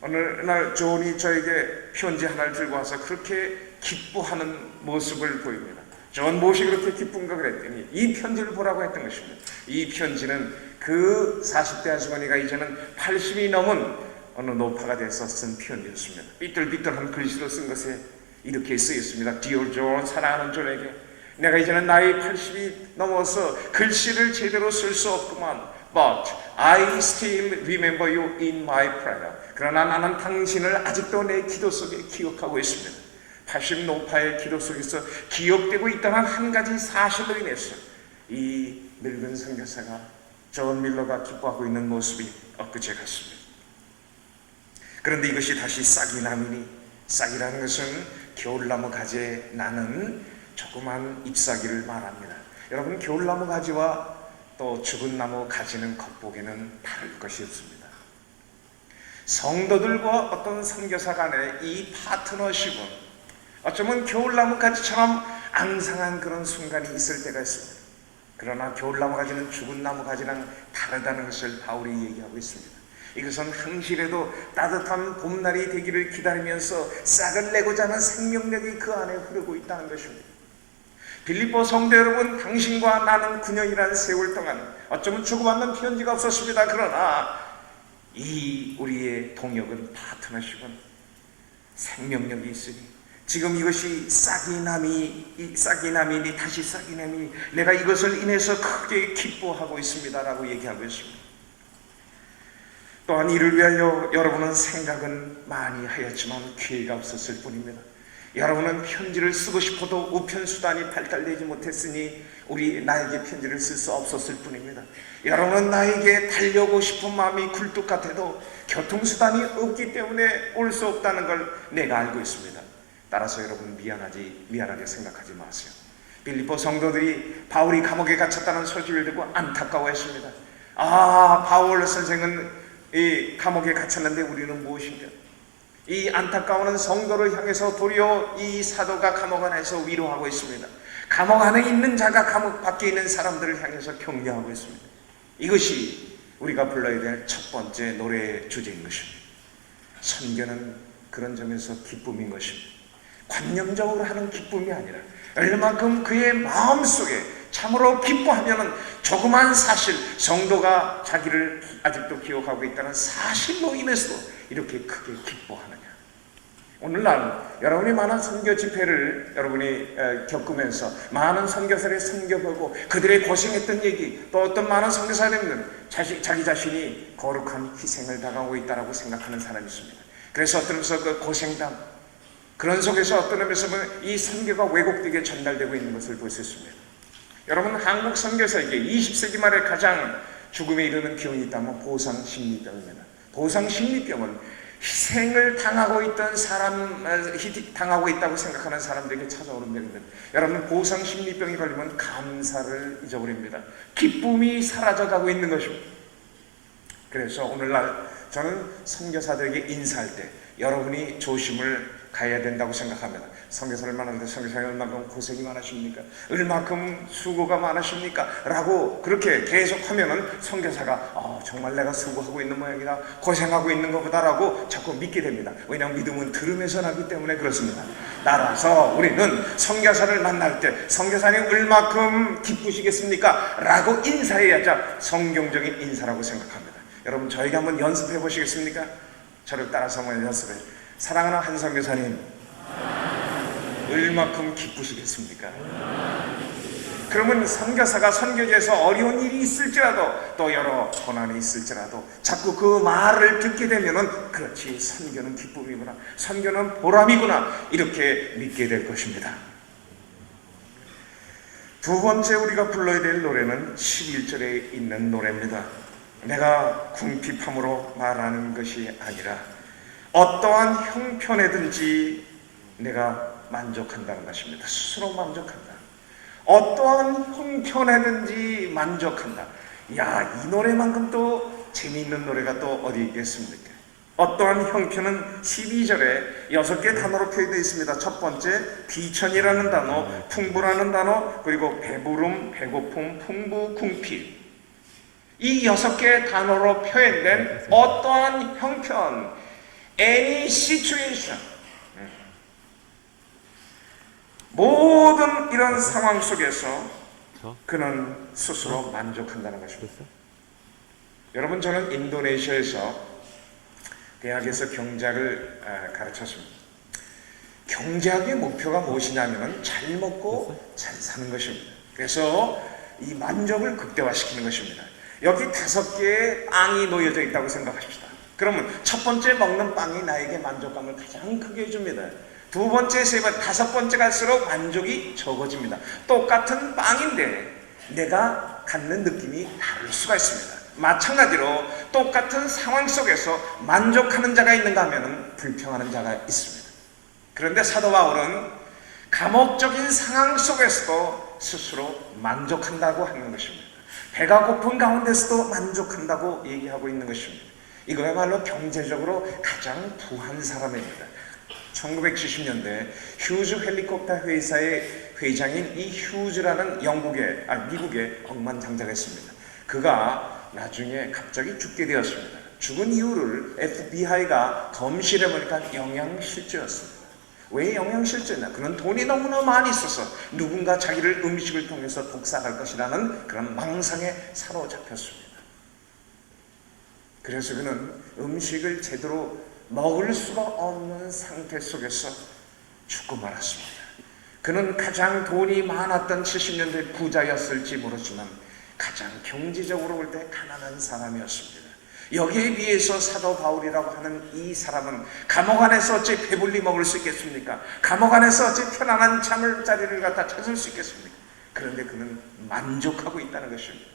어느 날 존이 저에게 편지 하나를 들고 와서 그렇게 기뻐하는 모습을 보입니다. 존 무엇이 그렇게 기쁜가 그랬더니 이 편지를 보라고 했던 것입니다. 이 편지는 그 40대 아주머니가 이제는 80이 넘은 어느 노파가 돼서 쓴 편지였습니다. 삐뚤삐뚤한 글씨로 쓴 것에 이렇게 쓰였습니다. Dear John, 사랑하는 존에게 내가 이제는 나이 80이 넘어서 글씨를 제대로 쓸 수 없구만. But I still remember you in my prayer. 그러나 나는 당신을 아직도 내 기도 속에 기억하고 있습니다. 80 노파의 기도 속에서 기억되고 있다는 한 가지 사실로 인해서 이 늙은 선교사가 존 밀러가 기뻐하고 있는 모습이 엊그제 같습니다. 그런데 이것이 다시 싹이 나미니 싹이라는 것은 겨울나무 가지에 나는 조그만 잎사귀를 말합니다. 여러분, 겨울나무 가지와 또 죽은 나무 가지는 겉보기는 다를 것이 없습니다. 성도들과 어떤 선교사 간의 이 파트너십은 어쩌면 겨울나무 가지처럼 앙상한 그런 순간이 있을 때가 있습니다. 그러나 겨울나무 가지는 죽은 나무 가지랑 다르다는 것을 바울이 얘기하고 있습니다. 이것은 항실에도 따뜻한 봄날이 되기를 기다리면서 싹을 내고자 하는 생명력이 그 안에 흐르고 있다는 것입니다. 빌립보 성도 여러분, 당신과 나는 9년이라는 세월 동안 어쩌면 주고받는 편지가 없었습니다. 그러나 이 우리의 동역은 파트너십은 생명력이 있으니 지금 이것이 싹이 남이니 다시 싹이 남이 내가 이것을 인해서 크게 기뻐하고 있습니다라고 얘기하고 있습니다. 또한 이를 위하여 여러분은 생각은 많이 하였지만 기회가 없었을 뿐입니다. 여러분은 편지를 쓰고 싶어도 우편수단이 발달되지 못했으니 나에게 편지를 쓸 수 없었을 뿐입니다. 여러분은 나에게 달려오고 싶은 마음이 굴뚝 같아도 교통수단이 없기 때문에 올 수 없다는 걸 내가 알고 있습니다. 따라서 여러분 미안하게 생각하지 마세요. 빌립보 성도들이 바울이 감옥에 갇혔다는 소식을 듣고 안타까워했습니다. 바울 선생은 이 감옥에 갇혔는데 우리는 무엇인가? 이 안타까워하는 성도를 향해서 도리어 이 사도가 감옥 안에서 위로하고 있습니다. 감옥 안에 있는 자가 감옥 밖에 있는 사람들을 향해서 격려하고 있습니다. 이것이 우리가 불러야 될 첫 번째 노래의 주제인 것입니다. 선교는 그런 점에서 기쁨인 것입니다. 관념적으로 하는 기쁨이 아니라 얼마큼 그의 마음속에 참으로 기뻐하면 조그만 사실, 성도가 자기를 아직도 기억하고 있다는 사실로 인해서도 이렇게 크게 기뻐하느냐. 오늘날 여러분이 많은 선교 집회를 여러분이 겪으면서 많은 선교사를 섬겨보고 그들의 고생했던 얘기, 또 어떤 많은 선교사님은 자기 자신이 거룩한 희생을 당하고 있다고 생각하는 사람이 있습니다. 그래서 어떤 면에서 그 고생담, 그런 속에서 어떤 의미에서 이 선교가 왜곡되게 전달되고 있는 것을 볼 수 있습니다. 여러분, 한국 선교사에게 20세기 말에 가장 죽음에 이르는 기운이 있다면 보상심리병입니다. 보상심리병은 희생을 당하고 있다고 생각하는 사람들에게 찾아오는 병입니다. 여러분, 보상심리병이 걸리면 감사를 잊어버립니다. 기쁨이 사라져가고 있는 것입니다. 그래서 오늘날 저는 선교사들에게 인사할 때 여러분이 조심을 가야 된다고 생각합니다. 선교사를 만나는데 선교사님 얼마큼 고생이 많으십니까? 얼마큼 수고가 많으십니까? 라고 그렇게 계속 하면은 선교사가 정말 내가 수고하고 있는 모양이다, 고생하고 있는 것보다라고 자꾸 믿게 됩니다. 왜냐하면 믿음은 들으면서 나기 때문에 그렇습니다. 따라서 우리는 선교사를 만날 때 선교사님 얼마큼 기쁘시겠습니까? 라고 인사해야자 성경적인 인사라고 생각합니다. 여러분, 저에게 한번 연습해 보시겠습니까? 저를 따라서 한번 연습해. 사랑하는 한 선교사님, 얼마큼 기쁘시겠습니까? 그러면 선교사가 선교지에서 어려운 일이 있을지라도 또 여러 고난이 있을지라도 자꾸 그 말을 듣게 되면은 그렇지, 선교는 기쁨이구나, 선교는 보람이구나, 이렇게 믿게 될 것입니다. 두 번째 우리가 불러야 될 노래는 11절에 있는 노래입니다. 내가 궁핍함으로 말하는 것이 아니라 어떠한 형편에든지 내가 만족한다는 것입니다. 스스로 만족한다. 어떠한 형편에든지 만족한다. 야, 이 노래만큼 또 재미있는 노래가 또 어디 있겠습니까? 어떠한 형편은 12절에 6개 단어로 표현되어 있습니다. 첫 번째, 비천이라는 단어, 풍부라는 단어, 그리고 배부름, 배고픔, 풍부, 궁핍. 이 6개의 단어로 표현된 어떠한 형편, any situation, 모든 이런 상황 속에서 그는 스스로 만족한다는 것입니다. 여러분, 저는 인도네시아에서 대학에서 경제학을 가르쳤습니다. 경제학의 목표가 무엇이냐면 잘 먹고 잘 사는 것입니다. 그래서 이 만족을 극대화시키는 것입니다. 여기 5개의 빵이 놓여져 있다고 생각합시다. 그러면 첫 번째 먹는 빵이 나에게 만족감을 가장 크게 해줍니다. 두 번째, 세 번째, 5번째 갈수록 만족이 적어집니다. 똑같은 빵인데 내가 갖는 느낌이 다를 수가 있습니다. 마찬가지로 똑같은 상황 속에서 만족하는 자가 있는가 하면 불평하는 자가 있습니다. 그런데 사도 바울은 감옥적인 상황 속에서도 스스로 만족한다고 하는 것입니다. 배가 고픈 가운데서도 만족한다고 얘기하고 있는 것입니다. 이거야말로 경제적으로 가장 부한 사람입니다. 1970년대 휴즈 헬리콥터 회사의 회장인 이 휴즈라는 미국의 억만장자가 있습니다. 그가 나중에 갑자기 죽게 되었습니다. 죽은 이유를 FBI가 검실해 보니까 영양실조였습니다. 왜 영양실조냐? 그는 돈이 너무나 많이 있어서 누군가 자기를 음식을 통해서 독살할 것이라는 그런 망상에 사로잡혔습니다. 그래서 그는 음식을 제대로 먹을 수가 없는 상태 속에서 죽고 말았습니다. 그는 가장 돈이 많았던 70년대 부자였을지 모르지만 가장 경제적으로 볼 때 가난한 사람이었습니다. 여기에 비해서 사도 바울이라고 하는 이 사람은 감옥 안에서 어찌 배불리 먹을 수 있겠습니까? 감옥 안에서 어찌 편안한 자리를 갖다 찾을 수 있겠습니까? 그런데 그는 만족하고 있다는 것입니다.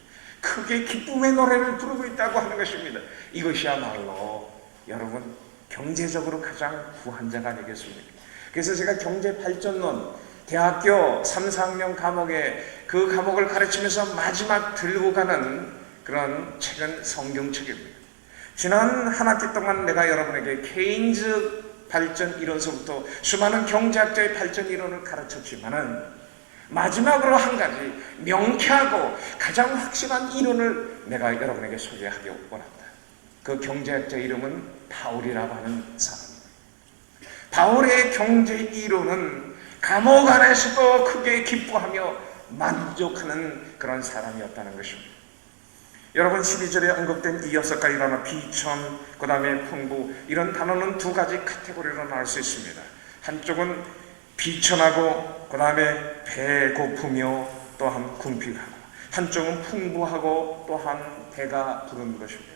크게 기쁨의 노래를 부르고 있다고 하는 것입니다. 이것이야말로 여러분 경제적으로 가장 부한 자가 아니겠습니까? 그래서 제가 경제발전론 대학교 3, 4학년 감옥에 그 과목을 가르치면서 마지막 들고 가는 그런 책은 성경책입니다. 지난 한 학기 동안 내가 여러분에게 케인즈 발전 이론서부터 수많은 경제학자의 발전 이론을 가르쳤지만은 마지막으로 한 가지 명쾌하고 가장 확실한 이론을 내가 여러분에게 소개하기 원합니다. 그 경제학자 이름은 바울이라고 하는 사람입니다. 바울의 경제 이론은 감옥 안에서도 크게 기뻐하며 만족하는 그런 사람이었다는 것입니다. 여러분 12절에 언급된 이 6가지 단어 비천, 그 다음에 풍부, 이런 단어는 두 가지 카테고리로 나눌 수 있습니다. 한쪽은 비천하고 그 다음에 배고프며 또한 궁핍하고, 한쪽은 풍부하고 또한 배가 부른 것입니다.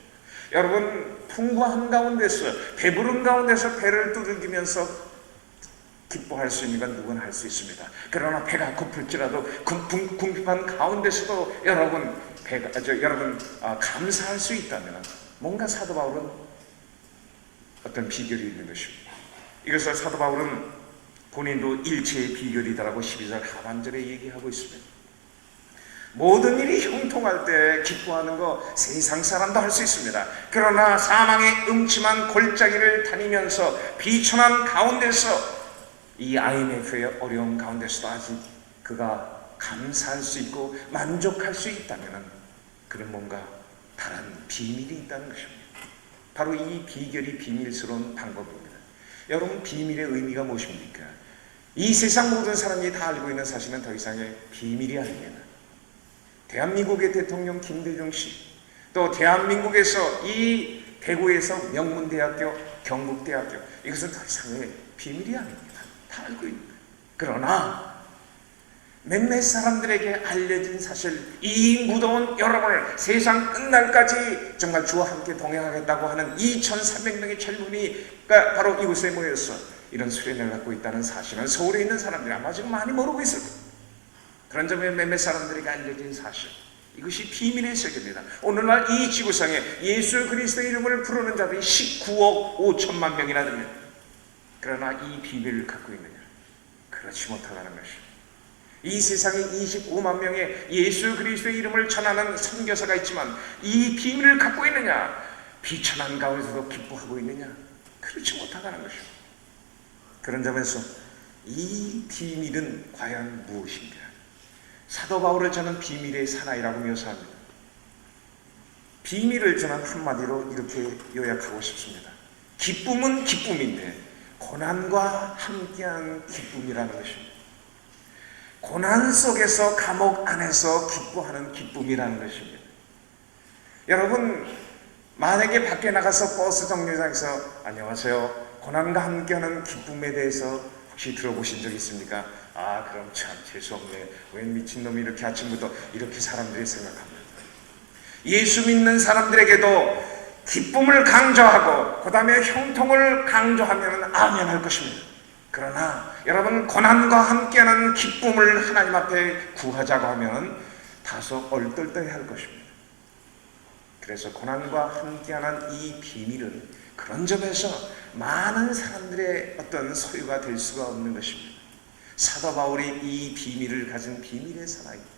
여러분 풍부한 가운데서 배부른 가운데서 배를 두들기면서 기뻐할 수 있는 건 누구나 할 수 있습니다. 그러나 배가 고플지라도 궁핍한 가운데서도 여러분 감사할 수 있다면 뭔가 사도 바울은 어떤 비결이 있는 것입니다. 이것을 사도 바울은 본인도 일체의 비결이다라고 12절 하반절에 얘기하고 있습니다. 모든 일이 형통할 때 기뻐하는 거 세상 사람도 할 수 있습니다. 그러나 사망의 음침한 골짜기를 다니면서 비천한 가운데서 이 IMF의 어려운 가운데서도 아직 그가 감사할 수 있고 만족할 수 있다면 그는 뭔가 다른 비밀이 있다는 것입니다. 바로 이 비결이 비밀스러운 방법입니다. 여러분 비밀의 의미가 무엇입니까? 이 세상 모든 사람이 다 알고 있는 사실은 더 이상의 비밀이 아닙니다. 대한민국의 대통령 김대중 씨, 또 대한민국에서 이 대구에서 명문대학교, 경북대학교, 이것은 더 이상의 비밀이 아닙니다. 다 알고 있는 거예요. 그러나 몇몇 사람들에게 알려진 사실, 이 무더운 여름을 세상 끝날까지 정말 주와 함께 동행하겠다고 하는 2,300명의 젊은이가 바로 이곳에 모여서 이런 수련을 갖고 있다는 사실은 서울에 있는 사람들이 아마 지금 많이 모르고 있을 거예요. 그런 점에 몇몇 사람들에게 알려진 사실, 이것이 비밀의 세계입니다. 오늘날 이 지구상에 예수 그리스도의 이름을 부르는 자들이 19억 5천만 명이나 됩니다. 그러나 이 비밀을 갖고 있느냐? 그렇지 못하다는 것입니다. 이 세상에 25만 명의 예수 그리스도의 이름을 전하는 선교사가 있지만 이 비밀을 갖고 있느냐? 비천한 가운데서도 기뻐하고 있느냐? 그렇지 못하다는 것입니다. 그런 점에서 이 비밀은 과연 무엇인가? 사도 바울을 저는 비밀의 사나이라고 묘사합니다. 비밀을 저는 한마디로 이렇게 요약하고 싶습니다. 기쁨은 기쁨인데 고난과 함께한 기쁨이라는 것입니다. 고난 속에서 감옥 안에서 기뻐하는 기쁨이라는 것입니다. 여러분 만약에 밖에 나가서 버스 정류장에서 안녕하세요, 고난과 함께하는 기쁨에 대해서 혹시 들어보신 적 있습니까? 아 그럼 참 재수없네, 웬 미친놈이 이렇게 아침부터 이렇게 사람들이 생각합니다. 예수 믿는 사람들에게도 기쁨을 강조하고 그 다음에 형통을 강조하면 아멘 할 것입니다. 그러나 여러분 고난과 함께하는 기쁨을 하나님 앞에 구하자고 하면 다소 얼떨떨해 할 것입니다. 그래서 고난과 함께하는 이 비밀은 그런 점에서 많은 사람들의 어떤 소유가 될 수가 없는 것입니다. 사도 바울이 이 비밀을 가진 비밀의 사나이입니다.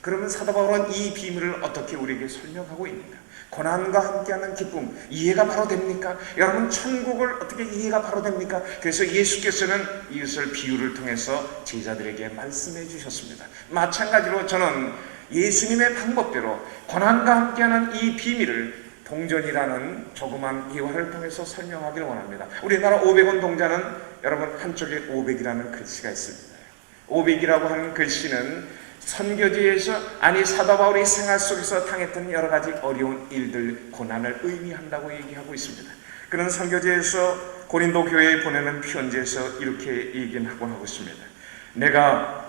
그러면 사도 바울은 이 비밀을 어떻게 우리에게 설명하고 있는가? 고난과 함께하는 기쁨, 이해가 바로 됩니까? 여러분 천국을 어떻게 이해가 바로 됩니까? 그래서 예수께서는 이것을 비유를 통해서 제자들에게 말씀해 주셨습니다. 마찬가지로 저는 예수님의 방법대로 고난과 함께하는 이 비밀을 동전이라는 조그만 이화를 통해서 설명하기를 원합니다. 우리나라 500원 동자는 여러분 한쪽에 500이라는 글씨가 있습니다. 500이라고 하는 글씨는 선교지에서 사도 바울이 생활 속에서 당했던 여러 가지 어려운 일들, 고난을 의미한다고 얘기하고 있습니다. 그런 선교지에서 고린도 교회에 보내는 편지에서 이렇게 얘기하곤 하고 있습니다. 내가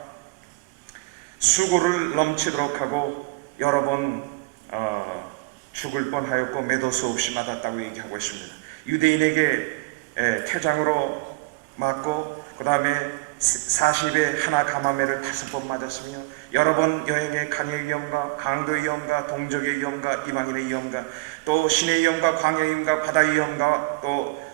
수고를 넘치도록 하고 여러 번 죽을 뻔하였고 매도 수없이 맞았다고 얘기하고 있습니다. 유대인에게 태장으로 맞고 그 다음에 40에 하나 가마매를 5번 맞았으며 여러 번 여행의 강의 위험과 강도의 위험과 동족의 위험과 이방인의 위험과 또 신의 위험과 광야의 위험과 바다의 위험과 또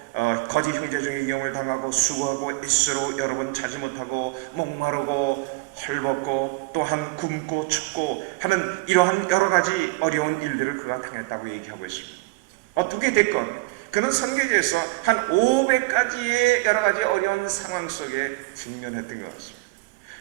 거짓 형제 중의 위험을 당하고 수고하고 애쓰로 여러 번 자지 못하고 목마르고 헐벗고 또한 굶고 춥고 하는 이러한 여러 가지 어려운 일들을 그가 당했다고 얘기하고 있습니다. 어떻게 됐건 그는 선교지에서 한 500가지의 여러 가지 어려운 상황 속에 직면했던 것 같습니다.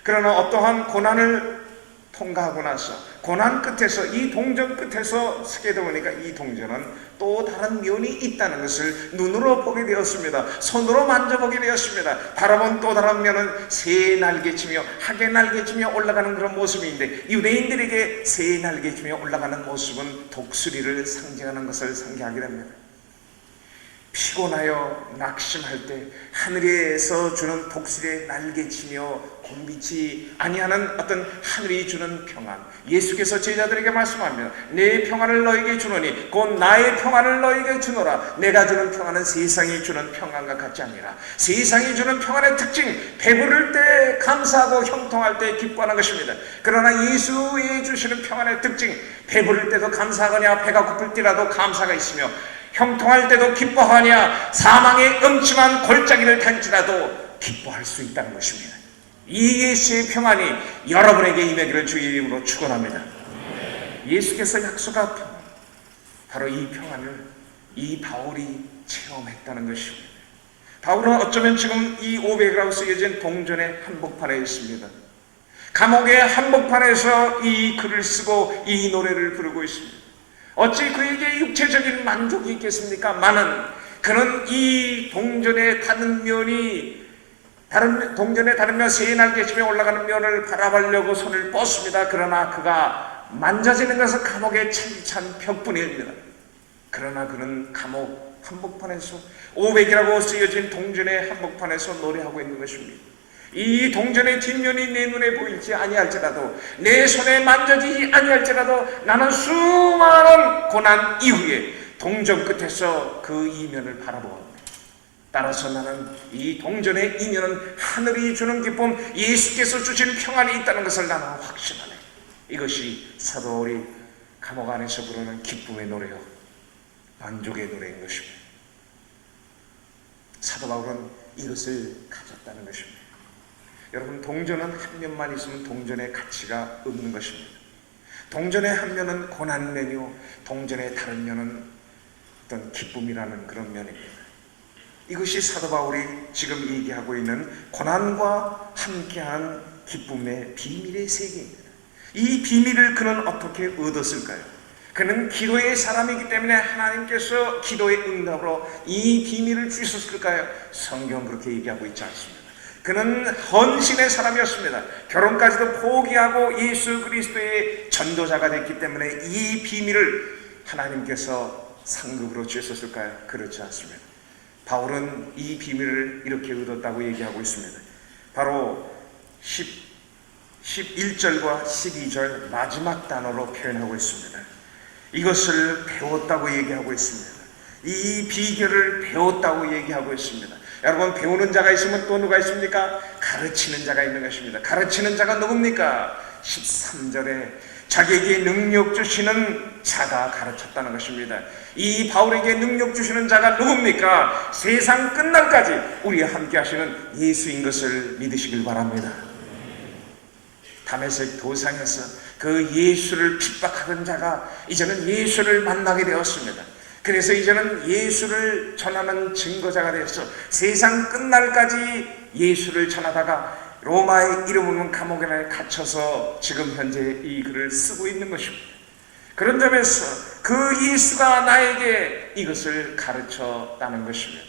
그러나 어떠한 고난을 통과하고 나서 고난 끝에서 이 동전 끝에서 서게 되니까 이 동전은 또 다른 면이 있다는 것을 눈으로 보게 되었습니다. 손으로 만져보게 되었습니다. 바라본 또 다른 면은 새의 날개치며 학의 날개치며 올라가는 그런 모습인데 유대인들에게 새의 날개치며 올라가는 모습은 독수리를 상징하는 것을 상기하게 됩니다. 피곤하여 낙심할 때 하늘에서 주는 독수리의 날개치며 곤비치 아니하는 어떤 하늘이 주는 평안, 예수께서 제자들에게 말씀합니다. 내 평안을 너에게 주노니 곧 나의 평안을 너에게 주노라. 내가 주는 평안은 세상이 주는 평안과 같지 아니라. 세상이 주는 평안의 특징, 배부를 때 감사하고 형통할 때 기뻐하는 것입니다. 그러나 예수의 주시는 평안의 특징, 배부를 때도 감사하거냐 배가 고플 때라도 감사가 있으며 형통할 때도 기뻐하냐 사망의 음침한 골짜기를 탈지라도 기뻐할 수 있다는 것입니다. 이 예수의 평안이 여러분에게 임하기를 주의 이름으로 축원합니다. 예수께서 약속한 평안, 바로 이 평안을 이 바울이 체험했다는 것입니다. 바울은 어쩌면 지금 이 500이라고 쓰여진 동전의 한복판에 있습니다. 감옥의 한복판에서 이 글을 쓰고 이 노래를 부르고 있습니다. 어찌 그에게 육체적인 만족이 있겠습니까? 많은 그는 이 동전의 다른 면이 동전의 다른 면 새의 날개치며 올라가는 면을 바라보려고 손을 뻗습니다. 그러나 그가 만져지는 것은 감옥의 찬찬 벽뿐입니다. 그러나 그는 감옥 한복판에서 500이라고 쓰여진 동전의 한복판에서 노래하고 있는 것입니다. 이 동전의 뒷면이 내 눈에 보이지 아니할지라도 내 손에 만져지지 아니할지라도 나는 수많은 고난 이후에 동전 끝에서 그 이면을 바라보고 따라서 나는 이 동전의 이면은 하늘이 주는 기쁨, 예수께서 주신 평안이 있다는 것을 나는 확신하네. 이것이 사도 바울이 감옥 안에서 부르는 기쁨의 노래요, 만족의 노래인 것입니다. 사도 바울은 이것을 가졌다는 것입니다. 여러분, 동전은 한 면만 있으면 동전의 가치가 없는 것입니다. 동전의 한 면은 고난 면이요, 동전의 다른 면은 어떤 기쁨이라는 그런 면입니다. 이것이 사도 바울이 지금 얘기하고 있는 고난과 함께한 기쁨의 비밀의 세계입니다. 이 비밀을 그는 어떻게 얻었을까요? 그는 기도의 사람이기 때문에 하나님께서 기도의 응답으로 이 비밀을 주셨을까요? 성경 그렇게 얘기하고 있지 않습니다. 그는 헌신의 사람이었습니다. 결혼까지도 포기하고 예수 그리스도의 전도자가 됐기 때문에 이 비밀을 하나님께서 상급으로 주셨을까요? 그렇지 않습니다. 바울은 이 비밀을 이렇게 얻었다고 얘기하고 있습니다. 바로 11절과 12절 마지막 단어로 표현하고 있습니다. 이것을 배웠다고 얘기하고 있습니다. 이 비결을 배웠다고 얘기하고 있습니다. 여러분, 배우는 자가 있으면 또 누가 있습니까? 가르치는 자가 있는 것입니다. 가르치는 자가 누굽니까? 13절에 자기에게 능력 주시는 자가 가르쳤다는 것입니다. 이 바울에게 능력 주시는 자가 누굽니까? 세상 끝날까지 우리와 함께 하시는 예수인 것을 믿으시길 바랍니다. 다메섹 도상에서 그 예수를 핍박하던 자가 이제는 예수를 만나게 되었습니다. 그래서 이제는 예수를 전하는 증거자가 되어서 세상 끝날까지 예수를 전하다가 로마의 이름 없는 감옥에 갇혀서 지금 현재 이 글을 쓰고 있는 것입니다. 그런 점에서 그 예수가 나에게 이것을 가르쳤다는 것입니다.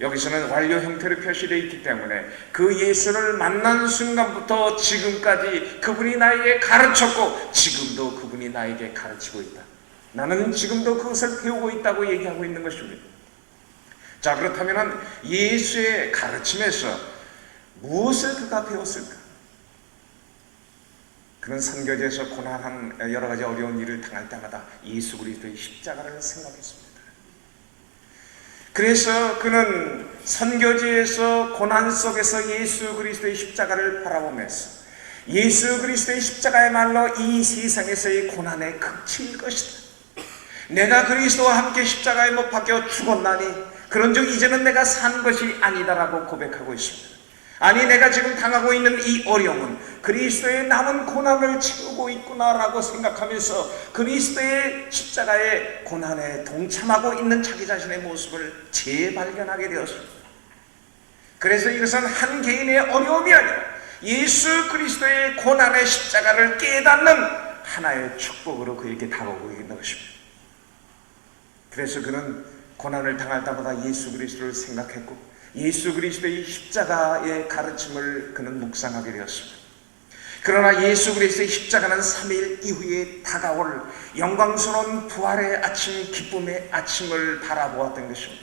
여기서는 완료 형태로 표시되어 있기 때문에 그 예수를 만난 순간부터 지금까지 그분이 나에게 가르쳤고 지금도 그분이 나에게 가르치고 있다. 나는 지금도 그것을 배우고 있다고 얘기하고 있는 것입니다. 자, 그렇다면 예수의 가르침에서 무엇을 그가 배웠을까? 그는 선교지에서 고난한 여러 가지 어려운 일을 당할 때마다 예수 그리스도의 십자가를 생각했습니다. 그래서 그는 선교지에서 고난 속에서 예수 그리스도의 십자가를 바라보면서 예수 그리스도의 십자가야말로 이 세상에서의 고난의 극치일 것이다. 내가 그리스도와 함께 십자가에 못 박혀 죽었나니 그런즉 이제는 내가 산 것이 아니다라고 고백하고 있습니다. 아니, 내가 지금 당하고 있는 이 어려움은 그리스도의 남은 고난을 채우고 있구나라고 생각하면서 그리스도의 십자가의 고난에 동참하고 있는 자기 자신의 모습을 재발견하게 되었습니다. 그래서 이것은 한 개인의 어려움이 아니라 예수 그리스도의 고난의 십자가를 깨닫는 하나의 축복으로 그에게 다가오고 있는 것입니다. 그래서 그는 고난을 당할 때마다 예수 그리스도를 생각했고 예수 그리스도의 십자가의 가르침을 그는 묵상하게 되었습니다. 그러나 예수 그리스도의 십자가는 3일 이후에 다가올 영광스러운 부활의 아침, 기쁨의 아침을 바라보았던 것입니다.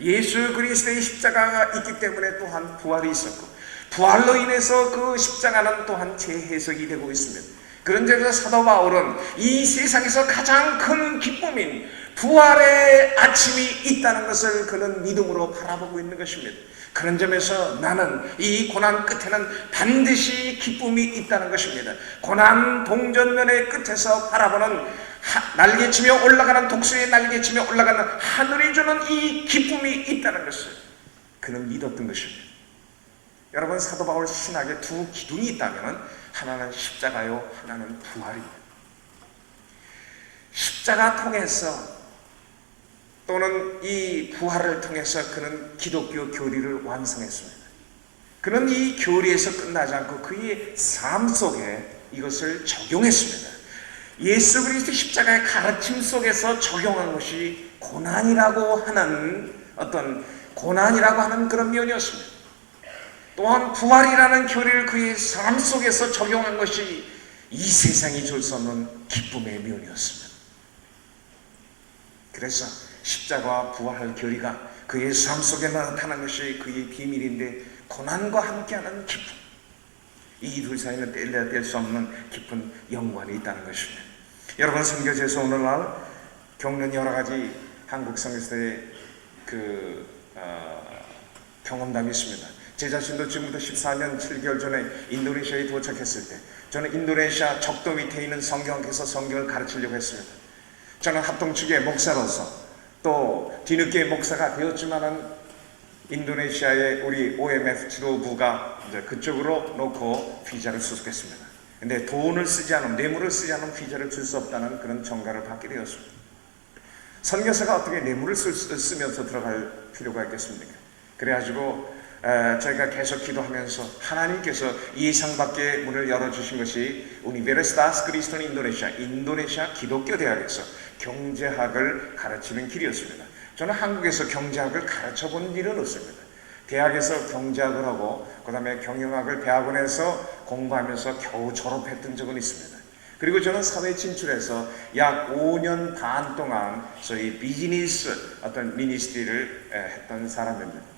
예수 그리스도의 십자가가 있기 때문에 또한 부활이 있었고 부활로 인해서 그 십자가는 또한 재해석이 되고 있습니다. 그런 점에서 사도 바울은 이 세상에서 가장 큰 기쁨인 부활의 아침이 있다는 것을 그는 믿음으로 바라보고 있는 것입니다. 그런 점에서 나는 이 고난 끝에는 반드시 기쁨이 있다는 것입니다. 고난 동전면의 끝에서 바라보는 날개치며 올라가는 독수리의 날개치며 올라가는 하늘이 주는 이 기쁨이 있다는 것을 그는 믿었던 것입니다. 여러분, 사도 바울 신학에 두 기둥이 있다면 하나는 십자가요, 하나는 부활입니다. 십자가 통해서 또는 이 부활을 통해서 그는 기독교 교리를 완성했습니다. 그는 이 교리에서 끝나지 않고 그의 삶 속에 이것을 적용했습니다. 예수 그리스도 십자가의 가르침 속에서 적용한 것이 고난이라고 하는 그런 면이었습니다. 또한 부활이라는 교리를 그의 삶 속에서 적용한 것이 이 세상이 줄 수 없는 기쁨의 면이었습니다. 그래서 십자가와 부활 교리가 그의 삶 속에 나타난 것이 그의 비밀인데 고난과 함께하는 기쁨, 이 둘 사이는 뗄래야 뗄 수 없는 깊은 연관이 있다는 것입니다. 여러분, 선교지에서 오늘날 겪는 여러 가지 한국 선교사의 경험담이 있습니다. 제 자신도 지금부터 14년 7개월 전에 인도네시아에 도착했을 때 저는 인도네시아 적도 밑에 있는 성경학교에서 성경을 가르치려고 했습니다. 저는 합동측의 목사로서 또 뒤늦게 목사가 되었지만은 인도네시아의 우리 OMF 지도부가 이제 그쪽으로 놓고 비자를 수속했습니다. 근데 돈을 쓰지 않으면, 뇌물을 쓰지 않으면 비자를 줄 수 없다는 그런 정가를 받게 되었습니다. 선교사가 어떻게 뇌물을 쓰면서 들어갈 필요가 있겠습니까? 그래가지고 저희가 계속 기도하면서 하나님께서 이상 밖의 문을 열어주신 것이 우니베르시타스 크리스토니 인도네시아 기독교 대학에서 경제학을 가르치는 길이었습니다. 저는 한국에서 경제학을 가르쳐 본 일은 없습니다. 대학에서 경제학을 하고 그 다음에 경영학을 대학원에서 공부하면서 겨우 졸업했던 적은 있습니다. 그리고 저는 사회 진출해서 약 5년 반 동안 저희 비즈니스 어떤 미니스트리를 했던 사람입니다.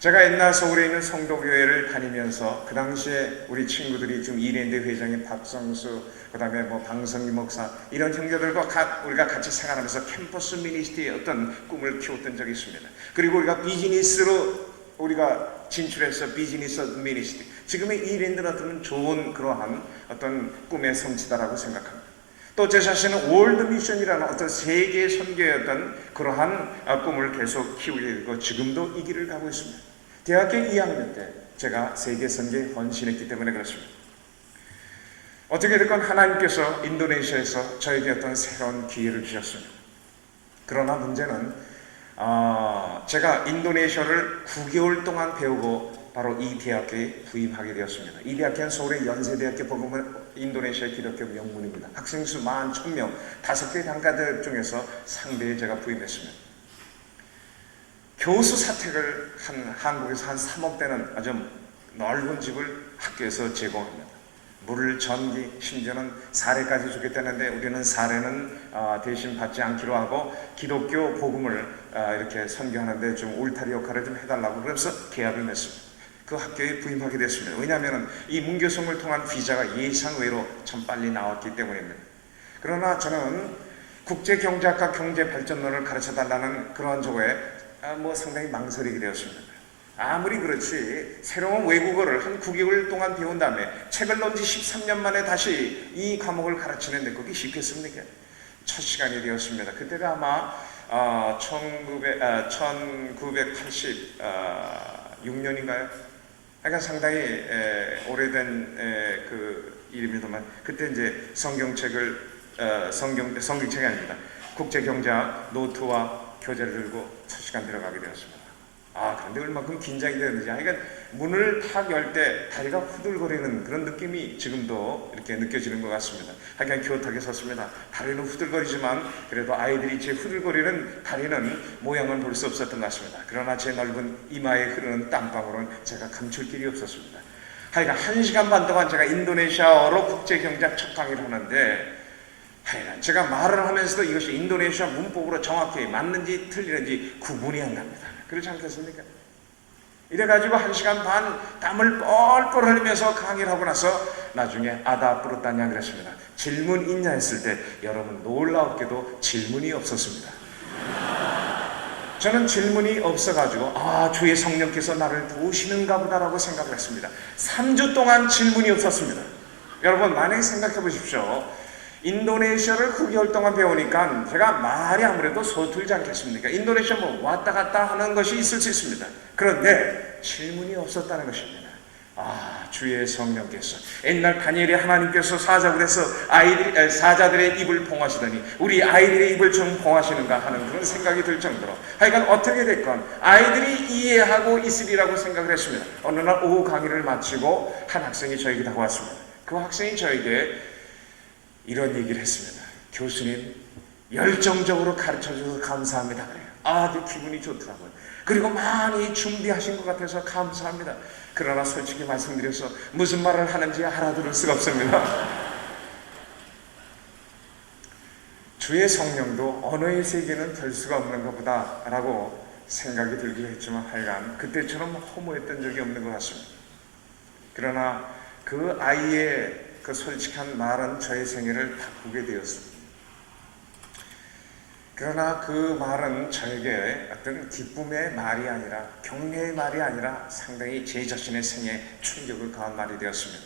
제가 옛날 서울에 있는 성도교회를 다니면서 그 당시에 우리 친구들이 지금 이랜드 회장인 박성수, 그 다음에 뭐 방성기 목사 이런 형제들과 우리가 같이 생활하면서 캠퍼스 미니스트리의 어떤 꿈을 키웠던 적이 있습니다. 그리고 우리가 비즈니스로 우리가 진출해서 비즈니스 미니스트리, 지금의 이랜드는 어떤 좋은 그러한 어떤 꿈의 성취다라고 생각합니다. 또 제 자신은 월드 미션이라는 어떤 세계 선교의 어떤 그러한 꿈을 계속 키우게 되고 지금도 이 길을 가고 있습니다. 대학교 2학년 때 제가 세계 선교에 헌신했기 때문에 그렇습니다. 어떻게 됐건 하나님께서 인도네시아에서 저에게 어떤 새로운 기회를 주셨습니다. 그러나 문제는 제가 인도네시아를 9개월 동안 배우고 바로 이 대학교에 부임하게 되었습니다. 이 대학교는 서울의 연세대학교 복음은 인도네시아 기독교 명문입니다. 학생 수 11,000명, 5개 단과대 중에서 상대에 제가 부임했습니다. 교수 사택을 한국에서 한 3억 대는 아주 넓은 집을 학교에서 제공합니다. 물, 전기, 심지어는 사례까지 주겠다는데 우리는 사례는 대신 받지 않기로 하고 기독교 복음을 이렇게 선교하는데 좀 울타리 역할을 좀 해달라고 그래서 계약을 맺습니다. 그 학교에 부임하게 됐습니다. 왜냐하면 이 문교성을 통한 비자가 예상외로 참 빨리 나왔기 때문입니다. 그러나 저는 국제경제학과 경제발전론을 가르쳐달라는 그런 조에 상당히 망설이게 되었습니다. 아무리 그렇지 새로운 외국어를 한 9개월 동안 배운 다음에 책을 넣은 지 13년 만에 다시 이 과목을 가르치는데 그게 쉽겠습니까? 첫 시간이 되었습니다. 그때가 아마 1986년인가요? 그러니까 상당히 오래된 그 일입니다만 그때 이제 성경책이 아닙니다. 국제경제학 노트와 교재를 들고 첫 시간 들어가게 되었습니다. 그런데 얼마큼 긴장이 되는지, 그러니까 문을 탁 열 때 다리가 후들거리는 그런 느낌이 지금도 이렇게 느껴지는 것 같습니다. 하여간 교탁에 섰습니다. 다리는 후들거리지만 그래도 아이들이 제 후들거리는 다리는 모양은 볼 수 없었던 것 같습니다. 그러나 제 넓은 이마에 흐르는 땀방울은 제가 감출 길이 없었습니다. 하여간 1시간 반 동안 제가 인도네시아어로 국제경제학 첫 강의를 하는데 하여간 제가 말을 하면서도 이것이 인도네시아 문법으로 정확히 맞는지 틀리는지 구분이 안 갑니다. 그렇지 않겠습니까? 이래가지고 1시간 반 땀을 뻘뻘 흘리면서 강의를 하고 나서 나중에 아다 뿌르따냐 그랬습니다. 질문 있냐 했을 때 여러분 놀랍게도 질문이 없었습니다. 저는 질문이 없어가지고 주의 성령께서 나를 부으시는가 보다라고 생각을 했습니다. 3주 동안 질문이 없었습니다. 여러분 만약에 생각해 보십시오. 인도네시아를 9개월 동안 배우니까 제가 말이 아무래도 서툴지 않겠습니까? 인도네시아 왔다 갔다 하는 것이 있을 수 있습니다. 그런데 질문이 없었다는 것입니다. 주의 성령께서 옛날 다니엘이 하나님께서 사자고 해서 사자들의 입을 봉하시더니 우리 아이들의 입을 좀 봉하시는가 하는 그런 생각이 들 정도로 하여간 어떻게 됐건 아이들이 이해하고 있으리라고 생각을 했습니다. 어느 날 오후 강의를 마치고 한 학생이 저에게 다가왔습니다. 그 학생이 저에게 이런 얘기를 했습니다. 교수님 열정적으로 가르쳐주셔서 감사합니다. 그래요. 아주 기분이 좋더라고요. 그리고 많이 준비하신 것 같아서 감사합니다. 그러나 솔직히 말씀드려서 무슨 말을 하는지 알아들을 수가 없습니다. 주의 성령도 언어의 세계는 별 수가 없는 것보다 라고 생각이 들기도 했지만 하여간 그때처럼 허무했던 적이 없는 것 같습니다. 그러나 그 아이의 그 솔직한 말은 저의 생애를 바꾸게 되었습니다. 그러나 그 말은 저에게 어떤 기쁨의 말이 아니라 격려의 말이 아니라 상당히 제 자신의 생애에 충격을 가한 말이 되었습니다.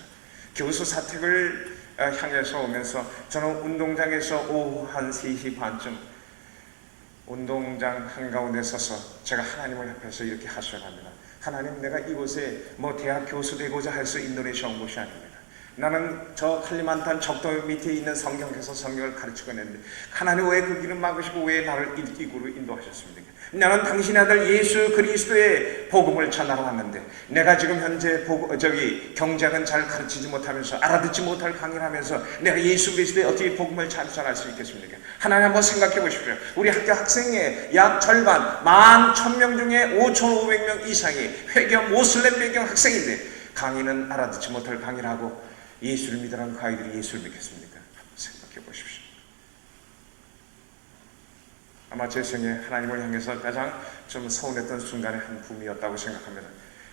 교수 사택을 향해서 오면서 저는 운동장에서 오후 한 3시 반쯤 운동장 한가운데 서서 제가 하나님을 앞에서 이렇게 하소연합니다. 하나님, 내가 이곳에 대학 교수 되고자 해서 인도네시아 온 것이 아닙니다. 나는 저 칼리만탄 적도 밑에 있는 성경에서 성경을 가르치고 있는데 하나님 왜 그 길을 막으시고 왜 나를 이곳으로 인도하셨습니까? 나는 당신의 아들 예수 그리스도의 복음을 전하러 왔는데 내가 지금 현재 경제학은 잘 가르치지 못하면서 알아듣지 못할 강의를 하면서 내가 예수 그리스도의 어떻게 복음을 잘 전할 수 있겠습니까? 하나님 한번 생각해 보십시오. 우리 학교 학생의 약 절반 11,000명 중에 5,500명 이상이 회교 모슬렘 배경 학생인데 강의는 알아듣지 못할 강의를 하고 예수를 믿으라는 그 아이들이 예수를 믿겠습니까? 생각해 보십시오. 아마 제 생에 하나님을 향해서 가장 좀 서운했던 순간의 한 부분이었다고 생각합니다.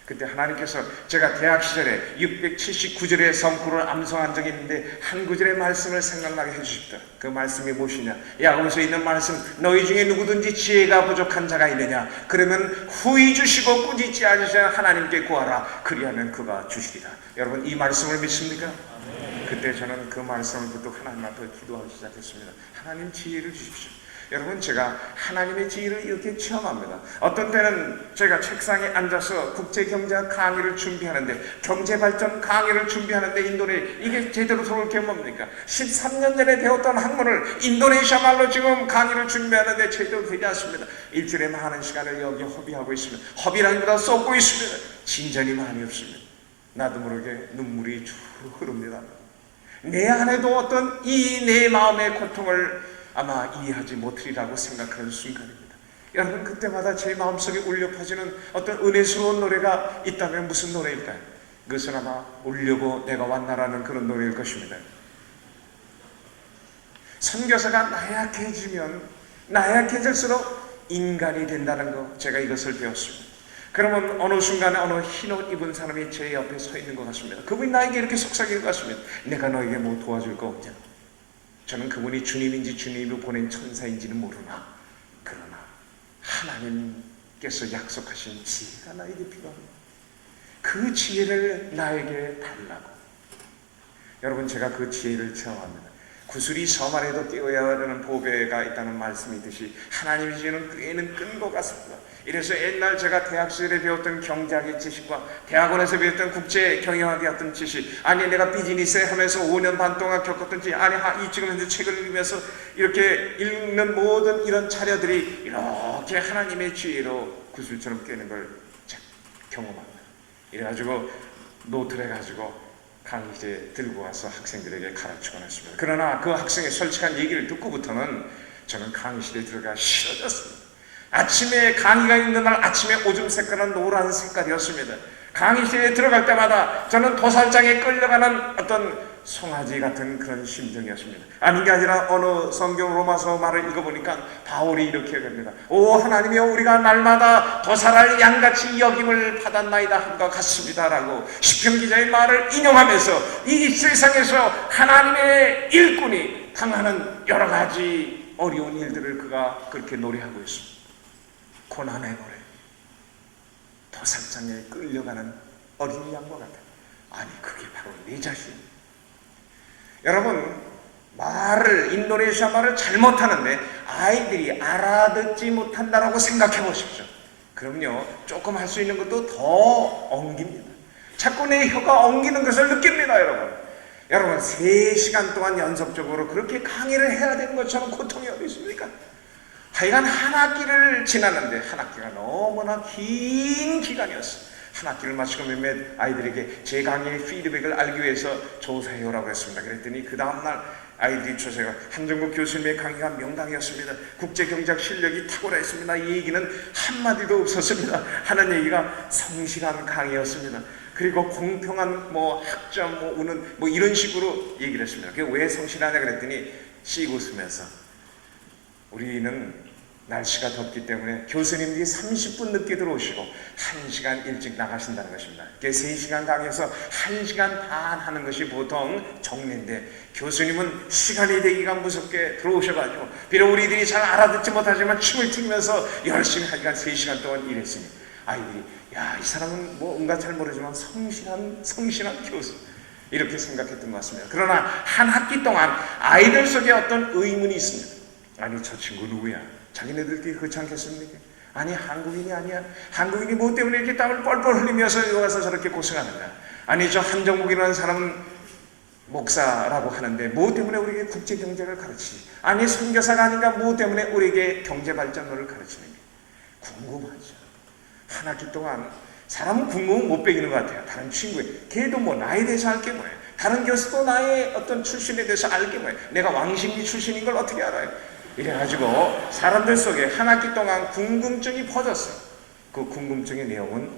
그때 하나님께서 제가 대학 시절에 679절의 성구를 암송한 적이 있는데 한 구절의 말씀을 생각나게 해주십시오. 그 말씀이 무엇이냐? 야고보서에 있는 말씀, 너희 중에 누구든지 지혜가 부족한 자가 있느냐? 그러면 후히 주시고 꾸짖지 않으시는 하나님께 구하라. 그리하면 그가 주시리라. 여러분 이 말씀을 믿습니까? 그때 저는 그 말씀을 붙들고 하나님 앞에 기도하기 시작했습니다. 하나님 지혜를 주십시오. 여러분, 제가 하나님의 지혜를 이렇게 체험합니다. 어떤 때는 제가 책상에 앉아서 국제경제학 강의를 준비하는데, 경제발전 강의를 준비하는데 이게 제대로 들어올 게 뭡니까? 13년 전에 배웠던 학문을 인도네시아 말로 지금 강의를 준비하는데 제대로 되지 않습니다. 일주일에 많은 시간을 여기 허비하고 있습니다. 허비라기보다 쏟고 있습니다. 진전이 많이 없습니다. 나도 모르게 눈물이 쭉 흐릅니다. 내 안에도 어떤 이 내 마음의 고통을 아마 이해하지 못하리라고 생각하는 순간입니다. 여러분, 그때마다 제 마음속에 울려 퍼지는 어떤 은혜스러운 노래가 있다면 무슨 노래일까요? 그것은 아마 울려고 내가 왔나라는 그런 노래일 것입니다. 선교사가 나약해질수록 인간이 된다는 거, 제가 이것을 배웠습니다. 그러면 어느 순간에 어느 흰옷 입은 사람이 제 옆에 서 있는 것 같습니다. 그분이 나에게 이렇게 속삭이는 것 같습니다. 내가 너에게 뭐 도와줄 거 없냐? 저는 그분이 주님인지 주님이 보낸 천사인지는 모르나, 그러나 하나님께서 약속하신 지혜가 나에게 필요합니다. 그 지혜를 나에게 달라고. 여러분, 제가 그 지혜를 체험합니다. 구슬이 섬 안에도 띄어야 하는 보배가 있다는 말씀이 있듯이 하나님의 지혜는 꾀는 끈 것 같습니다. 이래서 옛날 제가 대학 시절에 배웠던 경제학의 지식과 대학원에서 배웠던 국제 경영학의 어떤 지식, 아니 내가 비즈니스 하면서 5년 반 동안 겪었던 지식, 아니 지금 현재 책을 읽으면서 이렇게 읽는 모든 이런 자료들이 이렇게 하나님의 지혜로 구슬처럼 꿰는 걸 경험합니다. 이래가지고 노트를 해가지고 강의지에 들고 와서 학생들에게 가르치곤 했습니다. 그러나 그 학생의 솔직한 얘기를 듣고부터는 저는 강의실에 들어가 싫어졌습니다. 아침에 강의가 있는 날 아침에 오줌 색깔은 노란 색깔이었습니다. 강의실에 들어갈 때마다 저는 도살장에 끌려가는 어떤 송아지 같은 그런 심정이었습니다. 아닌 게 아니라 어느 성경 로마서 말을 읽어보니까 바울이 이렇게 합니다. 오 하나님이여, 우리가 날마다 도살할 양같이 여김을 받았나이다 함과 같습니다라고 시편 기자의 말을 인용하면서 이 세상에서 하나님의 일꾼이 당하는 여러 가지 어려운 일들을 그가 그렇게 노래하고 있습니다. 고난의 노래, 도살장에 끌려가는 어린 양과 같아요. 아니 그게 바로 내 자신입니다. 여러분, 인도네시아 말을 잘못하는데 아이들이 알아듣지 못한다라고 생각해 보십시오. 그럼요, 조금 할 수 있는 것도 더 엉깁니다. 자꾸 내 혀가 엉기는 것을 느낍니다. 여러분 3시간 동안 연속적으로 그렇게 강의를 해야 되는 것처럼 고통이 어디 있습니까? 하여간 한 학기를 지났는데 한 학기가 너무나 긴 기간이었어요. 한 학기를 마치고 몇몇 아이들에게 제 강의의 피드백을 알기 위해서 조사해오라고 했습니다. 그랬더니 그 다음날 아이들이 조사해요. 한정국 교수님의 강의가 명강이었습니다. 국제경제학 실력이 탁월했습니다. 이 얘기는 한마디도 없었습니다. 하는 얘기가 성실한 강의였습니다. 그리고 공평한 학점 우는 이런 식으로 얘기를 했습니다. 그게 왜 성실하냐 그랬더니 씩 웃으면서 우리는 날씨가 덥기 때문에 교수님들이 30분 늦게 들어오시고 1시간 일찍 나가신다는 것입니다. 3시간 강의에서 1시간 반 하는 것이 보통 정례인데 교수님은 시간이 되기가 무섭게 들어오셔가지고 비록 우리들이 잘 알아듣지 못하지만 춤을 추면서 열심히 하니까 3시간 동안 일했으니 아이들이 야, 이 사람은 뭔가 잘 모르지만 성실한 교수 이렇게 생각했던 것 같습니다. 그러나 한 학기 동안 아이들 속에 어떤 의문이 있습니다. 아니 저 친구 누구야? 자기네들끼리 그렇지 않겠습니까? 아니 한국인이 아니야? 한국인이 뭐 때문에 이렇게 땀을 뻘뻘 흘리면서 여기 와서 저렇게 고생하는가? 아니 저 한정국이라는 사람은 목사라고 하는데 뭐 때문에 우리에게 국제경제를 가르치지? 아니 선교사가 아닌가 뭐 때문에 우리에게 경제발전론을 가르치는 게 궁금하죠. 한 학기 동안 사람은 궁금은 못 배기는 것 같아요. 다른 친구에 걔도 나에 대해서 알 게 뭐예요? 다른 교수도 나의 어떤 출신에 대해서 알 게 뭐예요? 내가 왕십리 출신인 걸 어떻게 알아요? 이래가지고 사람들 속에 한 학기 동안 궁금증이 퍼졌어요. 그 궁금증의 내용은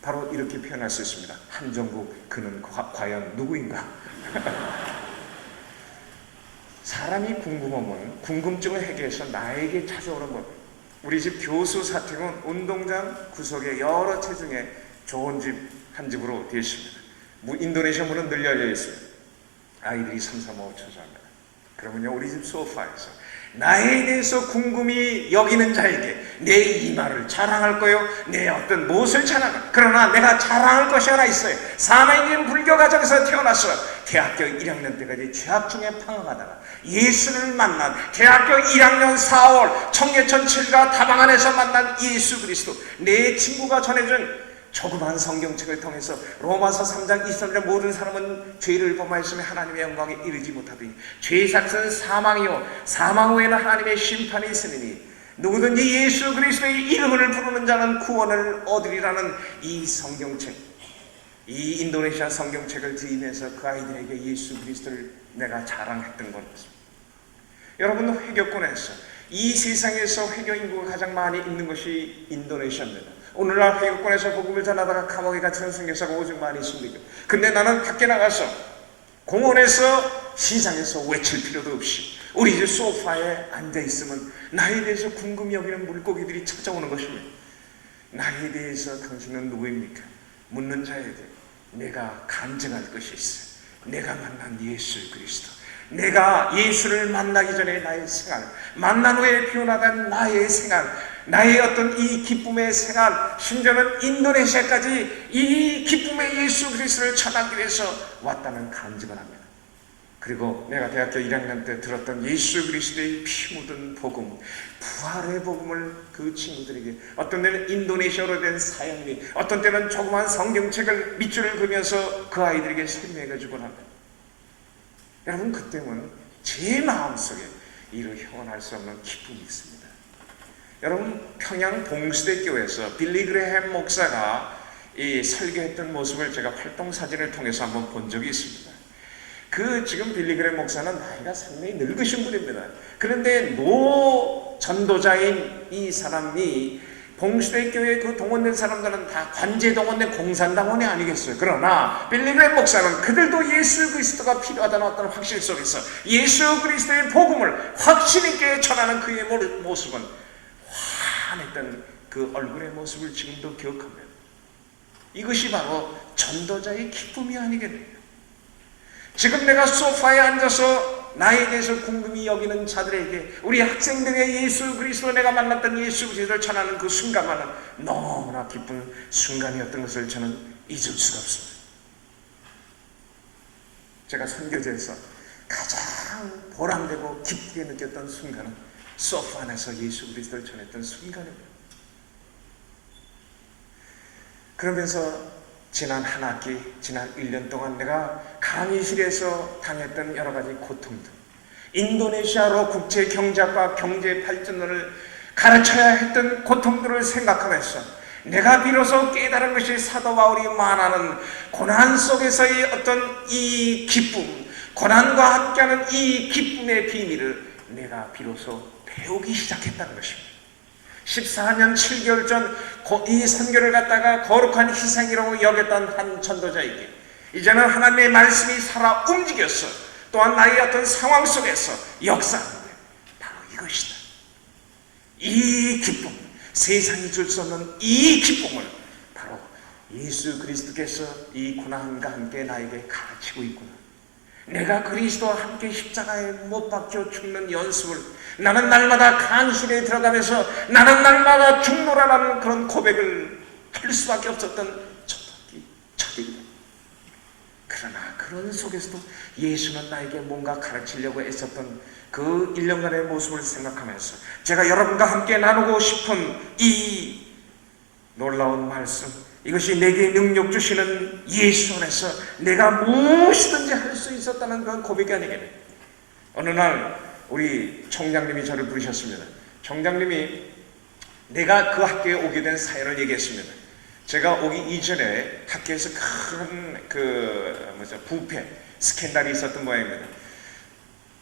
바로 이렇게 표현할 수 있습니다. 한정국 그는 과연 누구인가? 사람이 궁금하면 궁금증을 해결해서 나에게 찾아오는 것. 우리 집 교수 사택은 운동장 구석에 여러 채 중에 좋은 집 한 집으로 되어 있습니다. 인도네시아 문은 늘 열려 있습니다. 아이들이 삼삼오오 초조합니다. 그러면요 우리 집 소파에서 나에 대해서 궁금히 여기는 자에게 내 이마를 자랑할 거요, 내 어떤 무엇을 자랑할. 그러나 내가 자랑할 것이 하나 있어요. 사마니안 불교 가정에서 태어나서 대학교 1학년 때까지 죄악 중에 방황하다가 예수를 만난, 대학교 1학년 4월 청계천 7가 다방 안에서 만난 예수 그리스도, 내 친구가 전해준 조그만 성경책을 통해서 로마서 3장 23절에 모든 사람은 죄를 범하였으며 하나님의 영광에 이르지 못하더니 죄의 삭은 사망이요 사망 후에는 하나님의 심판이 있으니 누구든지 예수 그리스도의 이름을 부르는 자는 구원을 얻으리라는 이 성경책, 이 인도네시아 성경책을 드리면서 그 아이들에게 예수 그리스도를 내가 자랑했던 것입니다. 여러분, 회교권에서 이 세상에서 회교 인구가 가장 많이 있는 것이 인도네시아입니다. 오늘날 회교권에서 복음을 전하다가 감옥에 갇히는 선교사가 오직 많이 있습니다. 근데 나는 밖에 나가서 공원에서 시장에서 외칠 필요도 없이 우리 집 소파에 앉아있으면 나에 대해서 궁금히 여기는 물고기들이 찾아오는 것입니다. 나에 대해서 당신은 누구입니까? 묻는 자에게 내가 간증할 것이 있어요. 내가 만난 예수 그리스도, 내가 예수를 만나기 전에 나의 생활, 만난 후에 변화된 나의 생활, 나의 어떤 이 기쁨의 생활, 심지어는 인도네시아까지 이 기쁨의 예수 그리스도를 전하기 위해서 왔다는 간증을 합니다. 그리고 내가 대학교 1학년 때 들었던 예수 그리스도의 피 묻은 복음, 부활의 복음을 그 친구들에게, 어떤 때는 인도네시아로 된 사형리, 어떤 때는 조그만 성경책을 밑줄을 그면서 그 아이들에게 설명해 주곤 합니다. 여러분, 그때는 제 마음속에 이루 형언할 수 없는 기쁨이 있습니다. 여러분, 평양 봉수대교회에서 빌리 그레햄 목사가 이 설교했던 모습을 제가 활동 사진을 통해서 한번 본 적이 있습니다. 그 지금 빌리 그레햄 목사는 나이가 상당히 늙으신 분입니다. 그런데 노 전도자인 이 사람이 봉수대교회 그 동원된 사람들은 다 관제 동원된 공산당원이 아니겠어요. 그러나 빌리 그레햄 목사는 그들도 예수 그리스도가 필요하다는 어떤 확신 속에서 예수 그리스도의 복음을 확신 있게 전하는 그의 모습은 환했던 그 얼굴의 모습을 지금도 기억합니다. 이것이 바로 전도자의 기쁨이 아니겠느냐. 지금 내가 소파에 앉아서 나에 대해서 궁금히 여기는 자들에게 우리 학생들의 예수 그리스도, 내가 만났던 예수 그리스도를 전하는 그 순간만은 너무나 기쁜 순간이었던 것을 저는 잊을 수가 없습니다. 제가 선교제에서 가장 보람되고 깊게 느꼈던 순간은 소파 안에서 예수 그리스도를 전했던 순간입니다. 그러면서 지난 한 학기, 지난 1년 동안 내가 강의실에서 당했던 여러 가지 고통들, 인도네시아로 국제 경제학과 경제 발전론을 가르쳐야 했던 고통들을 생각하면서 내가 비로소 깨달은 것이 사도 바울이 말하는 고난 속에서의 어떤 이 기쁨, 고난과 함께하는 이 기쁨의 비밀을 내가 비로소 배우기 시작했다는 것입니다. 14년 7개월 전 이 선교를 갖다가 거룩한 희생이라고 여겼던 한 전도자에게 이제는 하나님의 말씀이 살아 움직였어. 또한 나의 어떤 상황 속에서 역사하는데 바로 이것이다. 이 기쁨, 세상이 줄 수 없는 이 기쁨을 바로 예수 그리스도께서 이 고난과 함께 나에게 가르치고 있구나. 내가 그리스도와 함께 십자가에 못 박혀 죽는 연습을 나는 날마다 간신에 들어가면서 나는 날마다 죽노라라는 그런 고백을 할 수밖에 없었던 초등학교 초입니다. 그러나 그런 속에서도 예수는 나에게 뭔가 가르치려고 애썼던 그 1년간의 모습을 생각하면서 제가 여러분과 함께 나누고 싶은 이 놀라운 말씀, 이것이 내게 능력 주시는 예수 안에서 내가 무엇이든지 할 수 있었다는 그런 고백이 아니겠네. 어느 날 우리 총장님이 저를 부르셨습니다. 총장님이 내가 그 학교에 오게 된 사연을 얘기했습니다. 제가 오기 이전에 학교에서 큰 부패 스캔들이 있었던 모양입니다.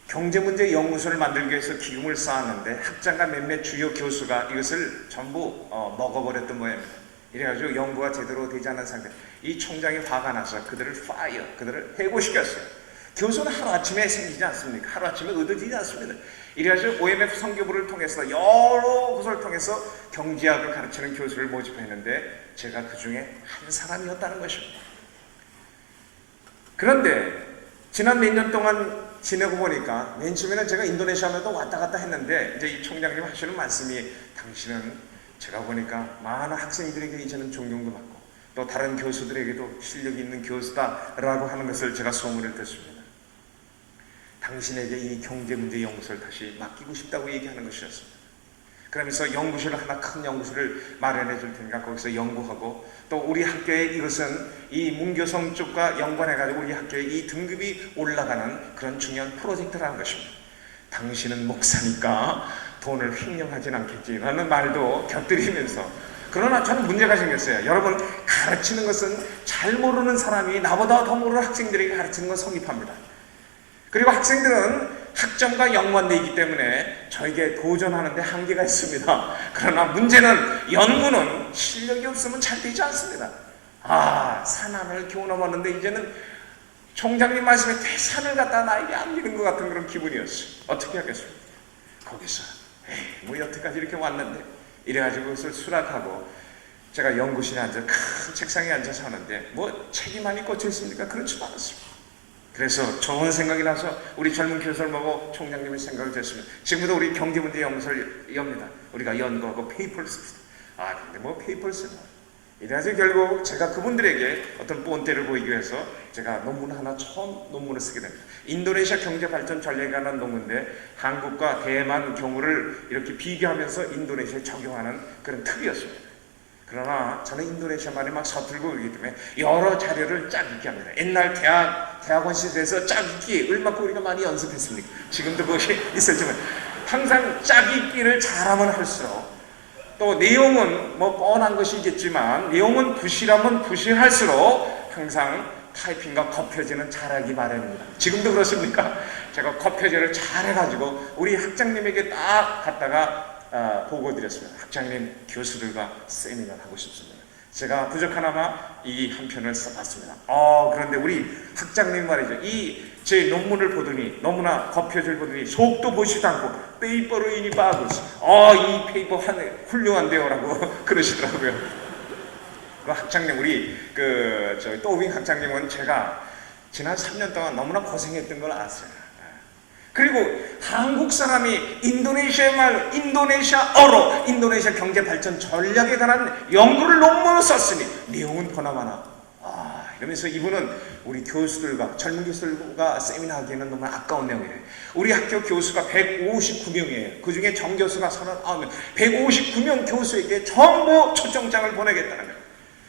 경제문제 연구소를 만들기 위해서 기금을 쌓았는데 학장과 몇몇 주요 교수가 이것을 전부 먹어버렸던 모양입니다. 이래가지고 연구가 제대로 되지 않은 상태. 이 총장이 화가 나서 그들을 그들을 해고시켰어요. 교수는 하루아침에 생기지 않습니까? 하루아침에 얻어지지 않습니다. 이래가지고 OMF 선교부를 통해서 여러 곳을 통해서 경제학을 가르치는 교수를 모집했는데 제가 그 중에 한 사람이었다는 것입니다. 그런데 지난 몇 년 동안 지내고 보니까 맨 처음에는 제가 인도네시아에도 왔다 갔다 했는데 이제 이 총장님 하시는 말씀이 당신은 제가 보니까 많은 학생들에게 이제는 존경도 받고 또 다른 교수들에게도 실력이 있는 교수다라고 하는 것을 제가 소문을 듣습니다. 당신에게 이 경제 문제 연구소를 다시 맡기고 싶다고 얘기하는 것이었습니다. 그러면서 연구실을 하나 큰 연구실을 마련해 줄 테니까 거기서 연구하고 또 우리 학교에 이것은 이 문교성 쪽과 연관해가지고 우리 학교에 이 등급이 올라가는 그런 중요한 프로젝트라는 것입니다. 당신은 목사니까 돈을 횡령하진 않겠지라는 말도 곁들이면서 그러나 저는 문제가 생겼어요. 여러분 가르치는 것은 잘 모르는 사람이 나보다 더 모르는 학생들에게 가르치는 건 성립합니다. 그리고 학생들은 학점과 연관되어 있기 때문에 저에게 도전하는데 한계가 있습니다. 그러나 문제는 연구는 실력이 없으면 잘 되지 않습니다. 산안을 겨우 넘었는데 이제는 총장님 말씀에 산을 갖다 나에게 안기는 것 같은 그런 기분이었어요. 어떻게 하겠습니까? 거기서 뭐 여태까지 이렇게 왔는데 이래가지고 그것을 수락하고 제가 연구실에 앉아 큰 책상에 앉아서 하는데 뭐 책이 많이 꽂혀 있습니까? 그렇지도 않았습니다. 그래서 좋은 생각이 나서 우리 젊은 교수를 보고 총장님의 생각을 됐습니다. 지금부터 우리 경제문제 연구소를 엽니다. 우리가 연구하고 페이퍼를 씁시다. 근데 뭐 페이퍼를 쓰나. 이래가지고 결국 제가 그분들에게 어떤 본때를 보이기 위해서 제가 논문 하나 처음 논문을 쓰게 됩니다. 인도네시아 경제발전 전략에 관한 논문인데 한국과 대만 경우를 이렇게 비교하면서 인도네시아에 적용하는 그런 특이였습니다. 그러나 저는 인도네시아만에 막 서툴고 그러기 때문에 여러 자료를 쫙 읽게 합니다. 옛날 대학원 시절에서 쫙 읽기 얼마큼 우리가 많이 연습했습니까? 지금도 그것이 있었지만 항상 쫙 읽기를 잘하면 할수록 또 내용은 뭐 뻔한 것이겠지만 내용은 부실하면 부실할수록 항상 타이핑과 겉표지는 잘하기 마련입니다. 지금도 그렇습니까? 제가 겉표지를 잘해가지고 우리 학장님에게 딱 갖다가 보고 드렸습니다. 학장님, 교수들과 세미나를 하고 싶습니다. 제가 부족하나마 이 한 편을 써봤습니다. 그런데 우리 학장님 말이죠. 이 제 논문을 보더니 너무나 겉표지를 보더니 속도 보지도 않고 페이퍼로 이니 바구스. 이 페이퍼 훌륭한데요라고 그러시더라고요. 그 학장님 우리 저희 또빙 학장님은 제가 지난 3년 동안 너무나 고생했던 걸 아세요. 그리고 한국 사람이 인도네시아 말, 인도네시아어로 인도네시아 경제 발전 전략에 관한 연구를 논문을 썼으니 내용은 보나마나 이러면서 이분은 우리 교수들과 젊은 교수들과 세미나 하기에는 너무 아까운 내용이에요. 우리 학교 교수가 159명이에요. 그 중에 정교수가 39명, 159명 교수에게 전부 초청장을 보내겠다는 거예요.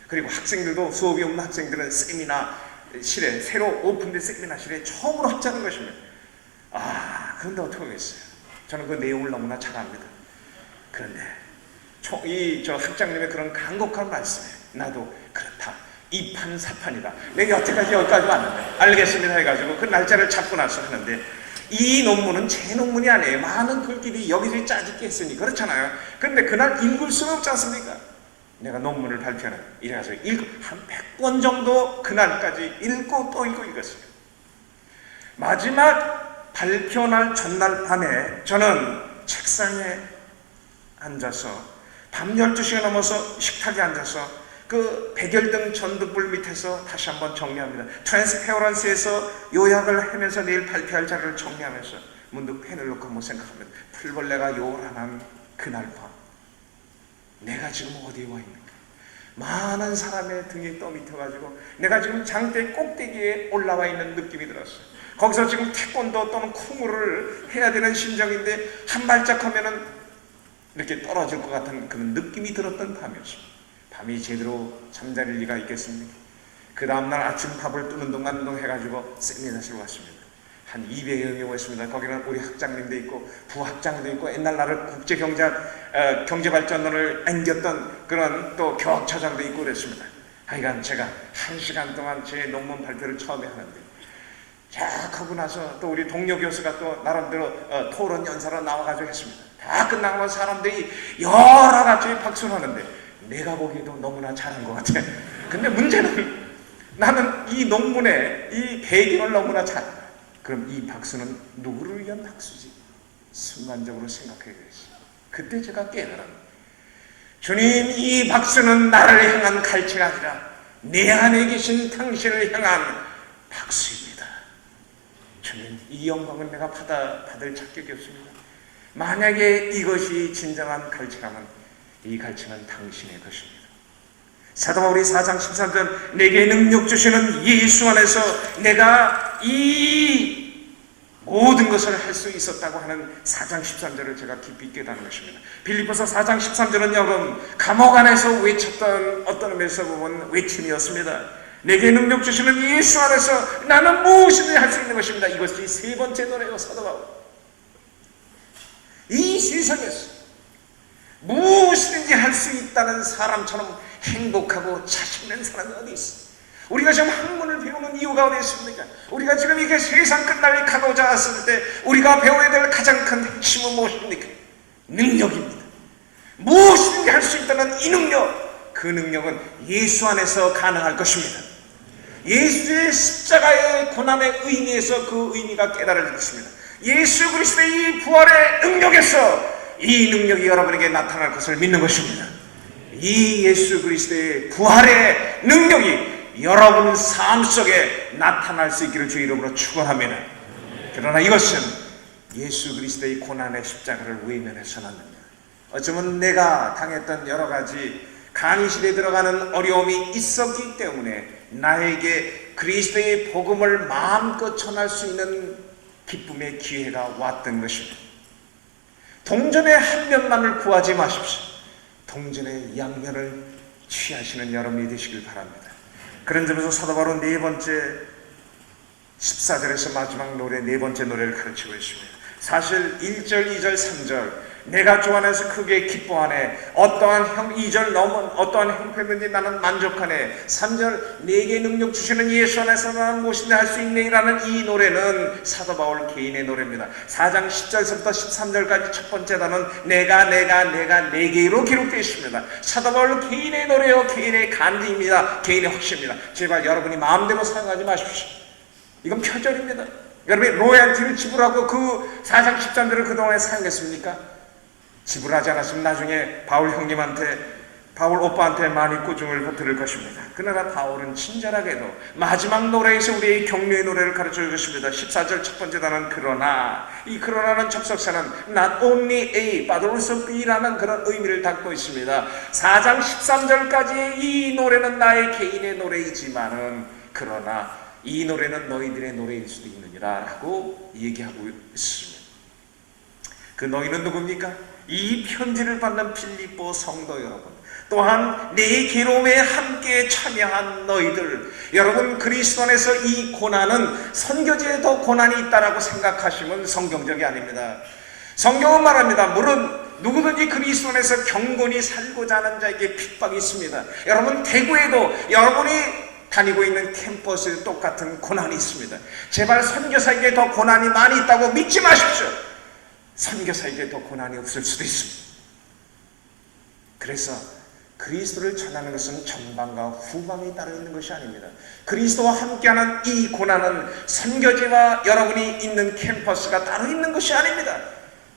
그리고 학생들도 수업이 없는 학생들은 세미나실에 새로 오픈된 세미나실에 처음으로 합작한 것입니다. 그런데 어떻게 하겠어요? 저는 그 내용을 너무나 잘 압니다. 그런데 저 학장님의 그런 간곡한 말씀에 나도 그렇다. 이판사판이다. 내가 여태까지 여기까지 왔는데 알겠습니다 해가지고 그 날짜를 잡고 나서 하는데 이 논문은 제 논문이 아니에요. 많은 글귀들이 여기저기 짜집게 했으니 그렇잖아요. 그런데 그날 읽을 수는 없지 않습니까? 내가 논문을 발표하는 이래가지고 한 100권 정도 그날까지 읽고 또 읽고 읽었어요. 마지막 발표날 전날 밤에 저는 책상에 앉아서 밤 12시가 넘어서 식탁에 앉아서 그 백열등 전등불 밑에서 다시 한번 정리합니다. 트랜스페어런스에서 요약을 하면서 내일 발표할 자료를 정리하면서 문득 펜을 놓고 한번 생각합니다. 풀벌레가 요란한 그날 밤 내가 지금 어디에 와 있는가? 많은 사람의 등에 떠밀혀가지고 내가 지금 장대 꼭대기에 올라와 있는 느낌이 들었어요. 거기서 지금 태권도 또는 쿵우를 해야 되는 심정인데 한 발짝 하면은 이렇게 떨어질 것 같은 그런 느낌이 들었던 밤이었습니다. 밤이 제대로 잠자릴 리가 있겠습니까? 그 다음날 아침 밥을 뜨는 동안 운동해가지고 세미나실 왔습니다. 한 200여 명이 오셨습니다. 거기는 우리 학장님도 있고 부학장도 있고 옛날 나를 경제발전론을 앵겼던 그런 또 교학처장도 있고 그랬습니다. 하여간 제가 1시간 동안 제 논문 발표를 처음에 하는데 자 하고 나서 또 우리 동료 교수가 또 나름대로 토론 연사로 나와가지고 했습니다. 다 끝나고 사람들이 여러 가지 박수를 하는데 내가 보기에도 너무나 잘한 것 같아. 근데 문제는 나는 이 논문의 이 배경을 너무나 잘. 그럼 이 박수는 누구를 위한 박수지? 순간적으로 생각하게 됐어요. 그때 제가 깨달은 주님, 이 박수는 나를 향한 갈채가 아니라 내 안에 계신 당신을 향한 박수입니다. 주님, 이 영광은 내가 받을 자격이 없습니다. 만약에 이것이 진정한 갈증이라면 이 갈증은 당신의 것입니다. 사도 바울이 4장 13절 내게 능력 주시는 예수 안에서 내가 이 모든 것을 할 수 있었다고 하는 4장 13절을 제가 깊이 깨닫는 것입니다. 빌립보서 4장 13절은 여러분 감옥 안에서 외쳤던 어떤 의미에서 보면 외침이었습니다. 내게 능력 주시는 예수 안에서 나는 무엇이든지 할 수 있는 것입니다. 이것이 세 번째 노래요. 사도 바울. 이 세상에서 무엇이든지 할 수 있다는 사람처럼 행복하고 자신 있는 사람이 어디 있어? 우리가 지금 학문을 배우는 이유가 어디 있습니까? 우리가 지금 이게 세상 끝날이 가고자 왔을 때 우리가 배워야 될 가장 큰 핵심은 무엇입니까? 능력입니다. 무엇이든지 할 수 있다는 이 능력, 그 능력은 예수 안에서 가능할 것입니다. 예수의 십자가의 고난의 의미에서 그 의미가 깨달아질 것입니다. 예수 그리스도의 이 부활의 능력에서 이 능력이 여러분에게 나타날 것을 믿는 것입니다. 이 예수 그리스도의 부활의 능력이 여러분 삶 속에 나타날 수 있기를 주 이름으로 축원합니다. 그러나 이것은 예수 그리스도의 고난의 십자가를 외면해서는 안 됩니다. 어쩌면 내가 당했던 여러 가지 강의실에 들어가는 어려움이 있었기 때문에 나에게 그리스도의 복음을 마음껏 전할 수 있는 기쁨의 기회가 왔던 것입니다. 동전의 한 면만을 구하지 마십시오. 동전의 양면을 취하시는 여러분이 되시길 바랍니다. 그런 점에서 사도 바울은 네 번째 14절에서 마지막 노래 네 번째 노래를 가르치고 있습니다. 사실 1절, 2절, 3절 내가 주 안에서 크게 기뻐하네. 어떠한 2절 넘은 어떠한 형편든지 나는 만족하네. 3절 내게 능력 주시는 예수 안에서 나는 무엇이든지 할 수 있네라는 이 노래는 사도 바울 개인의 노래입니다. 4장 10절부터 13절까지 첫 번째 단은 내가 내게로 기록되어 있습니다. 사도 바울 개인의 노래요, 개인의 간증입니다. 개인의 확신입니다. 제발 여러분이 마음대로 사용하지 마십시오. 이건 표절입니다. 여러분이 로얄티를 지불하고 그 4장 13절을 그동안에 사용했습니까? 지불하지 않았으면 나중에 바울 형님한테, 바울 오빠한테 많이 꾸중을 들을 것입니다. 그러나 바울은 친절하게도 마지막 노래에서 우리의 격려의 노래를 가르쳐 주셨습니다. 14절 첫 번째 단은 그러나, 이 그러나는 접속사는 not only A but also B라는 그런 의미를 담고 있습니다. 4장 13절까지의 이 노래는 나의 개인의 노래이지만은 그러나 이 노래는 너희들의 노래일 수도 있느니라 하고 얘기하고 있습니다. 그 너희는 누굽니까? 이 편지를 받는 빌립보 성도 여러분, 또한 내 괴로움에 함께 참여한 너희들, 여러분 그리스도 안에서 이 고난은 선교지에 더 고난이 있다라고 생각하시면 성경적이 아닙니다. 성경은 말합니다. 물론 누구든지 그리스도 안에서 경건히 살고자 하는 자에게 핍박이 있습니다. 여러분 대구에도 여러분이 다니고 있는 캠퍼스에 똑같은 고난이 있습니다. 제발 선교사에게 더 고난이 많이 있다고 믿지 마십시오. 선교사에게 더 고난이 없을 수도 있습니다. 그래서 그리스도를 전하는 것은 전방과 후방이 따로 있는 것이 아닙니다. 그리스도와 함께하는 이 고난은 선교지와 여러분이 있는 캠퍼스가 따로 있는 것이 아닙니다.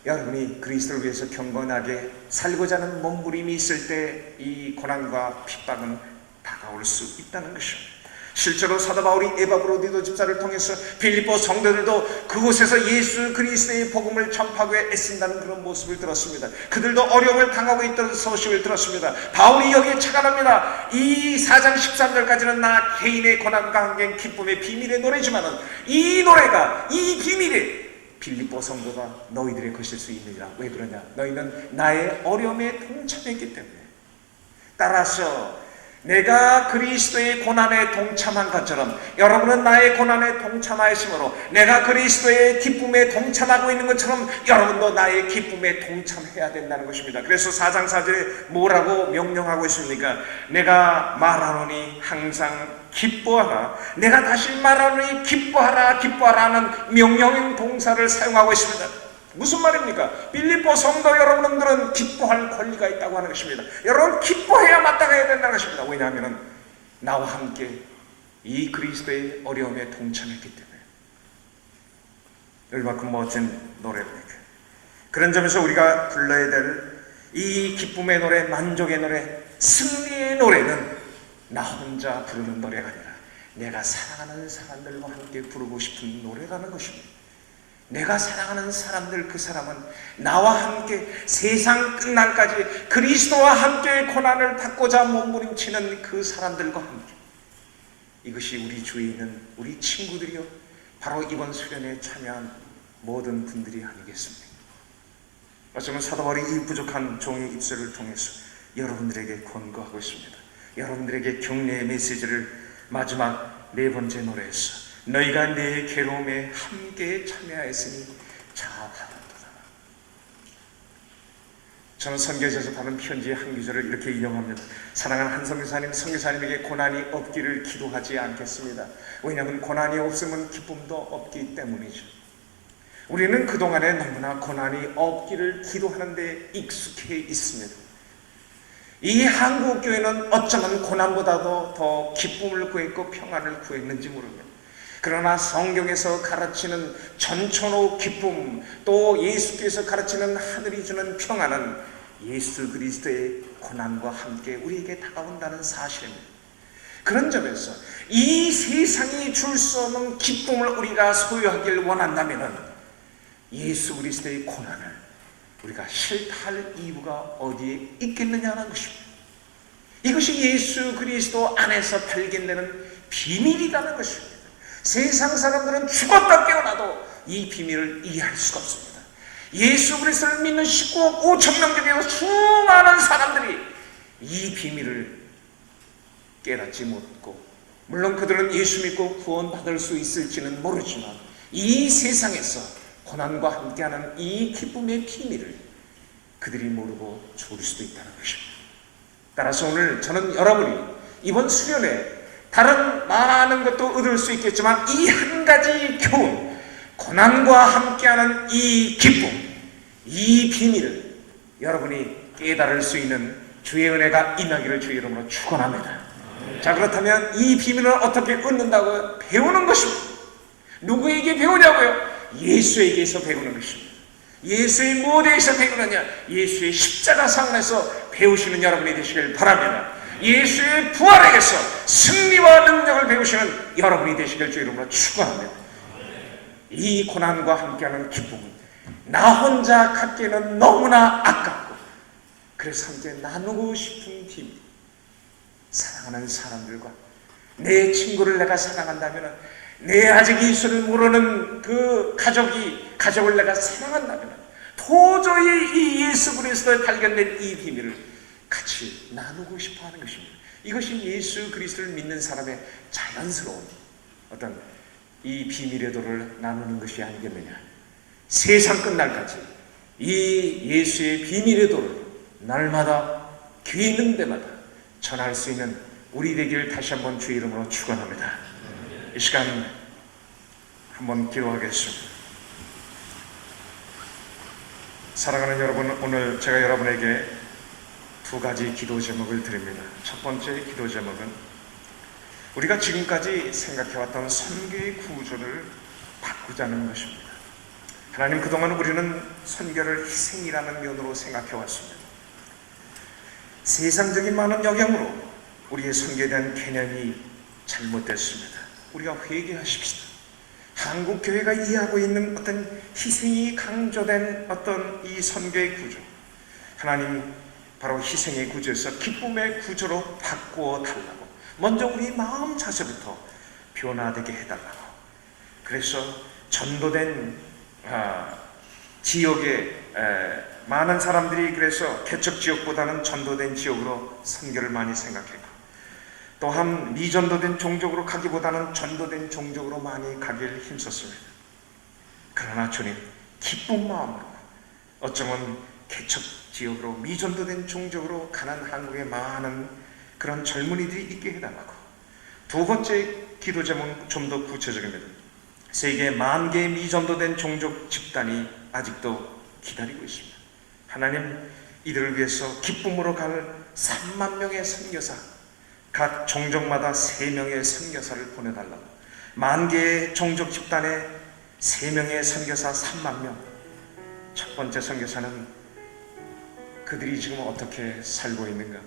여러분이 그리스도를 위해서 경건하게 살고자 하는 몸부림이 있을 때 이 고난과 핍박은 다가올 수 있다는 것입니다. 실제로 사도 바울이 에바브로디도 집사를 통해서 빌립보 성도들도 그곳에서 예수 그리스도의 복음을 전파하고 애쓴다는 그런 모습을 들었습니다. 그들도 어려움을 당하고 있다는 소식을 들었습니다. 바울이 여기에 착안합니다. 이 4장 13절까지는 나 개인의 고난과 함께 기쁨의 비밀의 노래지만은 이 노래가, 이 비밀이 빌립보 성도가 너희들의 것일 수 있느니라. 왜 그러냐? 너희는 나의 어려움에 동참했기 때문에. 따라서 내가 그리스도의 고난에 동참한 것처럼 여러분은 나의 고난에 동참하였으므로 내가 그리스도의 기쁨에 동참하고 있는 것처럼 여러분도 나의 기쁨에 동참해야 된다는 것입니다. 그래서 4장 4절에 뭐라고 명령하고 있습니까? 내가 말하노니 항상 기뻐하라. 내가 다시 말하노니 기뻐하라, 기뻐하라는 명령 동사를 사용하고 있습니다. 무슨 말입니까? 빌립보 성도 여러분들은 기뻐할 권리가 있다고 하는 것입니다. 여러분 기뻐해야 마땅해야 된다는 것입니다. 왜냐하면 나와 함께 이 그리스도의 어려움에 동참했기 때문에. 얼마큼 멋진 노래입니까? 그런 점에서 우리가 불러야 될 이 기쁨의 노래, 만족의 노래, 승리의 노래는 나 혼자 부르는 노래가 아니라 내가 사랑하는 사람들과 함께 부르고 싶은 노래라는 것입니다. 내가 사랑하는 사람들, 그 사람은 나와 함께 세상 끝날까지 그리스도와 함께 고난을 받고자 몸부림치는 그 사람들과 함께, 이것이 우리 주위에 있는 우리 친구들이요, 바로 이번 수련회에 참여한 모든 분들이 아니겠습니까? 어쩌면 사도 바울이 이 부족한 종의 입술을 통해서 여러분들에게 권고하고 있습니다. 여러분들에게 격려의 메시지를 마지막 네 번째 노래에서 너희가 내 괴로움에 함께 참여하였으니 자하도다. 저는 선교에서 받은 편지의 한 구절을 이렇게 인용합니다. 사랑하는 한 선교사님, 선교사님에게 고난이 없기를 기도하지 않겠습니다. 왜냐하면 고난이 없으면 기쁨도 없기 때문이죠. 우리는 그동안에 너무나 고난이 없기를 기도하는 데 익숙해 있습니다. 이 한국교회는 어쩌면 고난보다도 더 기쁨을 구했고 평안을 구했는지 모릅니다. 그러나 성경에서 가르치는 전천후 기쁨, 또 예수께서 가르치는 하늘이 주는 평안은 예수 그리스도의 고난과 함께 우리에게 다가온다는 사실입니다. 그런 점에서 이 세상이 줄 수 없는 기쁨을 우리가 소유하길 원한다면 예수 그리스도의 고난을 우리가 싫다 할 이유가 어디에 있겠느냐는 것입니다. 이것이 예수 그리스도 안에서 발견되는 비밀이라는 것입니다. 세상 사람들은 죽었다 깨어나도 이 비밀을 이해할 수가 없습니다. 예수 그리스도를 믿는 19억 5천 명 중에서 수많은 사람들이 이 비밀을 깨닫지 못했고, 물론 그들은 예수 믿고 구원받을 수 있을지는 모르지만 이 세상에서 고난과 함께하는 이 기쁨의 비밀을 그들이 모르고 죽을 수도 있다는 것입니다. 따라서 오늘 저는 여러분이 이번 수련회 다른 많은 것도 얻을 수 있겠지만 이 한 가지 교훈, 고난과 함께하는 이 기쁨, 이 비밀을 여러분이 깨달을 수 있는 주의 은혜가 임하기를 주의 이름으로 축원합니다. 자, 그렇다면 이 비밀을 어떻게 얻는다고? 배우는 것입니다. 누구에게 배우냐고요? 예수에게서 배우는 것입니다. 예수의 무대에서 배우느냐? 예수의 십자가 상에서 배우시는 여러분이 되시길 바랍니다. 예수의 부활에게서 승리와 능력을 배우시는 여러분이 되시길 주의 이름으로 축원합니다. 이 고난과 함께하는 기쁨은 나 혼자 갖기에는 너무나 아깝고, 그래서 함께 나누고 싶은 비밀, 사랑하는 사람들과 내 친구를 내가 사랑한다면, 내 아직 예수를 모르는 그 가족을 내가 사랑한다면 도저히 이 예수 그리스도에 발견된 이 비밀을 같이 나누고 싶어 하는 것입니다. 이것이 예수 그리스도를 믿는 사람의 자연스러운 어떤 이 비밀의 도를 나누는 것이 아니겠느냐. 세상 끝날까지 이 예수의 비밀의 도를 날마다 귀 있는 데마다 전할 수 있는 우리 되기를 다시 한번 주의 이름으로 축원합니다. 이 시간 한번 기도하겠습니다. 사랑하는 여러분, 오늘 제가 여러분에게 두 가지 기도 제목을 드립니다. 첫 번째 기도 제목은 우리가 지금까지 생각해왔던 선교의 구조를 바꾸자는 것입니다. 하나님, 그동안 우리는 선교를 희생이라는 면으로 생각해왔습니다. 세상적인 많은 영향으로 우리의 선교에 대한 개념이 잘못됐습니다. 우리가 회개하십시다. 한국교회가 이해하고 있는 어떤 희생이 강조된 어떤 이 선교의 구조, 하나님 바로 희생의 구조에서 기쁨의 구조로 바꾸어 달라고, 먼저 우리 마음 자세부터 변화되게 해달라고. 그래서 전도된 지역에 많은 사람들이 그래서 개척 지역보다는 전도된 지역으로 선교를 많이 생각했고, 또한 미전도된 종족으로 가기보다는 전도된 종족으로 많이 가길 힘썼습니다. 그러나 주님, 기쁜 마음으로 어쩌면 개척 지역으로 미전도된 종족으로 가는 한국의 많은 그런 젊은이들이 있게 해달라고. 두 번째 기도 제목은 좀 더 구체적입니다. 세계 10,000개의 미전도된 종족 집단이 아직도 기다리고 있습니다. 하나님, 이들을 위해서 기쁨으로 갈 3만 명의 선교사, 각 종족마다 3명의 선교사를 보내달라고. 10,000개의 종족 집단에 3명의 선교사 3만 명. 첫 번째 선교사는 그들이 지금 어떻게 살고 있는가.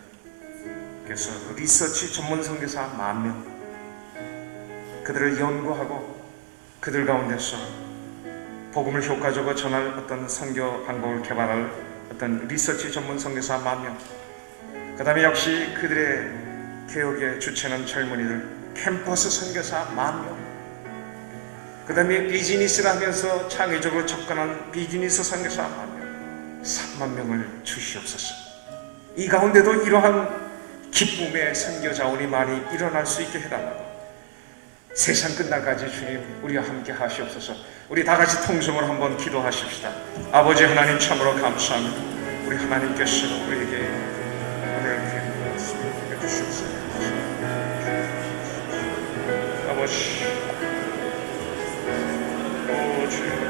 그래서 리서치 전문 선교사 10,000명, 그들을 연구하고 그들 가운데서 복음을 효과적으로 전할 어떤 선교 방법을 개발할 어떤 리서치 전문 선교사 10,000명, 그 다음에 역시 그들의 개혁의 주체는 젊은이들 캠퍼스 선교사 10,000명, 그 다음에 비즈니스를 하면서 창의적으로 접근한 비즈니스 선교사 10,000명, 30,000명을 주시옵소서. 이 가운데도 이러한 기쁨의 선교 자원이 많이 일어날 수 있게 해달라고, 세상 끝날까지 주님 우리와 함께 하시옵소서. 우리 다 같이 통성으로 한번 기도하십시다. 아버지 하나님 참으로 감사합니다. 우리 하나님께서 우리에게 오늘 귀한 말씀을 해주시옵소서. 아버지, 오 주님,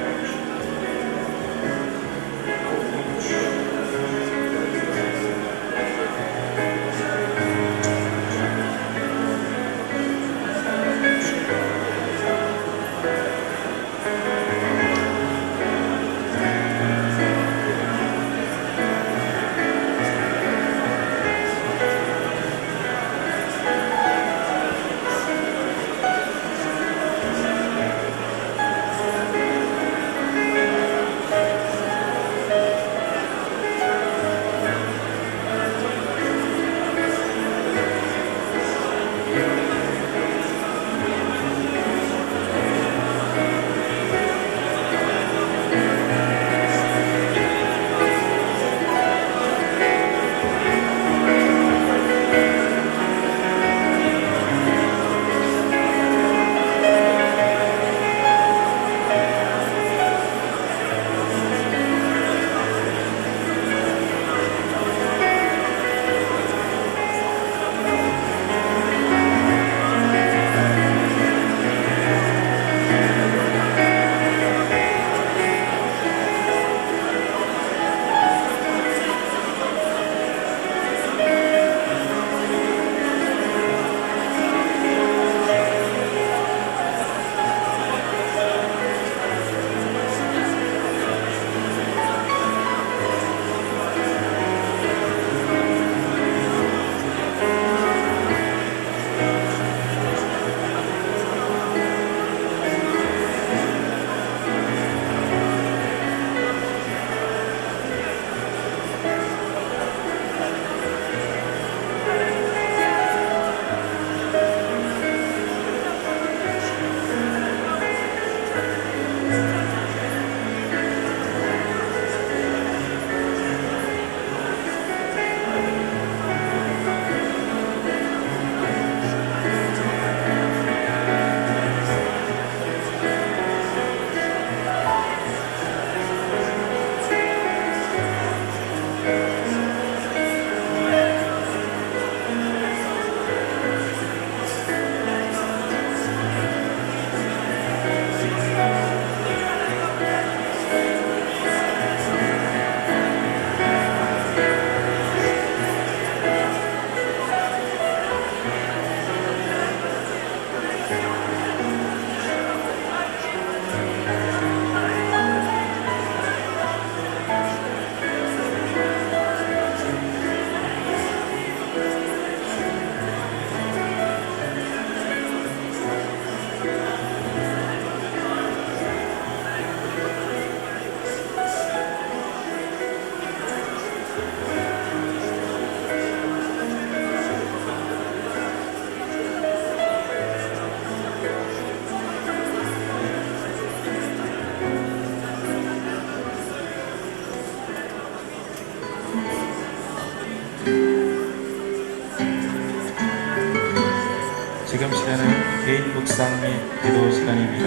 지금 시간은 개인 묵상 및 기도 시간입니다.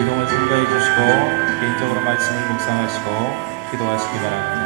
이동을 통과해 주시고 개인적으로 말씀을 묵상하시고 기도하시기 바랍니다.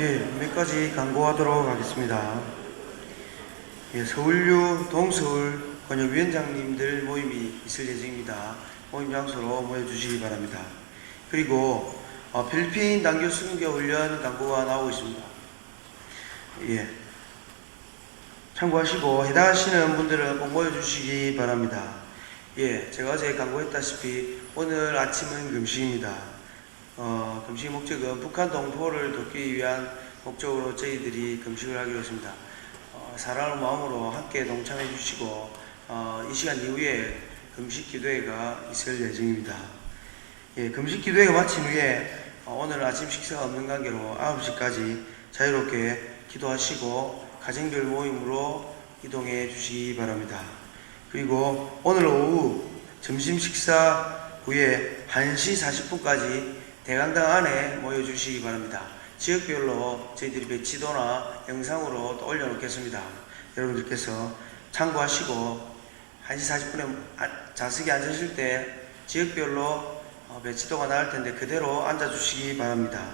예, 몇 가지 강구하도록 하겠습니다. 예, 서울유 동서울 권역위원장님들 모임이 있을 예정입니다. 모임 장소로 모여주시기 바랍니다. 그리고 필리핀 단교 순교 훈련 강구가 나오고 있습니다. 예, 참고하시고 해당하시는 분들은 꼭 모여주시기 바랍니다. 예, 제가 어제 강구했다시피 오늘 아침은 금식입니다. 금식의 목적은 북한 동포를 돕기 위한 목적으로 저희들이 금식을 하기로 했습니다. 사랑하는 마음으로 함께 동참해 주시고 이 시간 이후에 금식 기도회가 있을 예정입니다. 예, 금식 기도회가 마친 후에 오늘 아침 식사가 없는 관계로 9시까지 자유롭게 기도하시고 가정별 모임으로 이동해 주시기 바랍니다. 그리고 오늘 오후 점심 식사 후에 1시 40분까지 대강당 안에 모여주시기 바랍니다. 지역별로 저희들이 배치도나 영상으로 또 올려놓겠습니다. 여러분들께서 참고하시고 1시 40분에 좌석에 앉으실 때 지역별로 배치도가 나올 텐데 그대로 앉아주시기 바랍니다.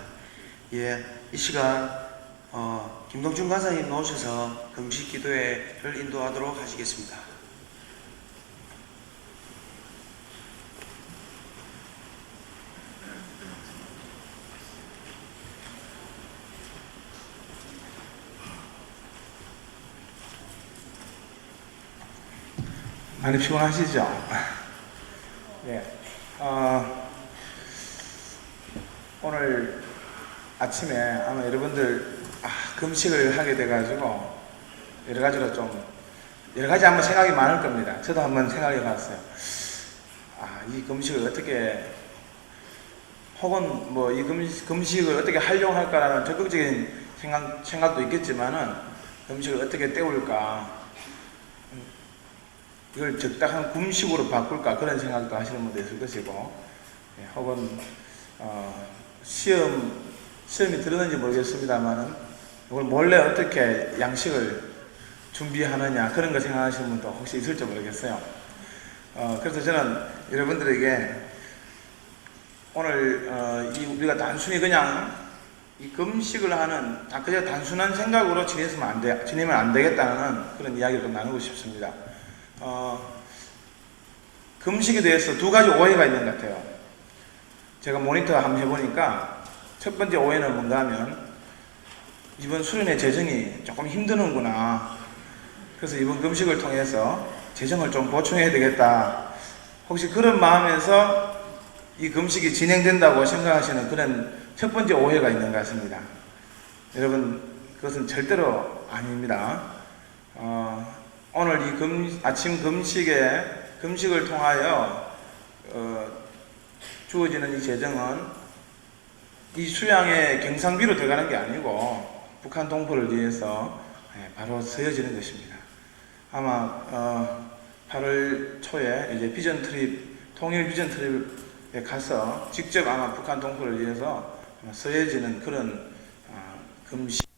예, 이 시간 김동준 간사님 나오셔서 금식 기도회를 인도하도록 하시겠습니다. 많이 피곤하시죠? 예. 오늘 아침에 아마 여러분들 금식을 하게 돼가지고 여러 가지 한번 생각이 많을 겁니다. 저도 한번 생각해 봤어요. 이 금식을 어떻게 혹은 뭐 이 금식을 어떻게 활용할까라는 적극적인 생각도 있겠지만은 금식을 어떻게 때울까, 이걸 적당한 금식으로 바꿀까 그런 생각도 하시는 분도 있을 것이고, 혹은 시험이 들었는지 모르겠습니다만은 이걸 몰래 어떻게 양식을 준비하느냐 그런 거 생각하시는 분도 혹시 있을지 모르겠어요. 그래서 저는 여러분들에게 오늘 우리가 단순히 그냥 이 금식을 하는 그냥 단순한 생각으로 지내면 안 되겠다는 그런 이야기를 좀 나누고 싶습니다. 금식에 대해서 두 가지 오해가 있는 것 같아요. 제가 모니터 한번 해보니까 첫 번째 오해는 뭔가 하면 이번 수련회 재정이 조금 힘드는구나, 그래서 이번 금식을 통해서 재정을 좀 보충해야 되겠다, 혹시 그런 마음에서 이 금식이 진행된다고 생각하시는 그런 첫 번째 오해가 있는 것 같습니다. 여러분, 그것은 절대로 아닙니다. 오늘 이 아침 금식을 통하여 주어지는 이 재정은 이 수양의 경상비로 들어가는 게 아니고 북한 동포를 위해서 바로 쓰여지는 것입니다. 아마 8월 초에 이제 통일 비전 트립에 가서 직접 아마 북한 동포를 위해서 쓰여지는 그런 금식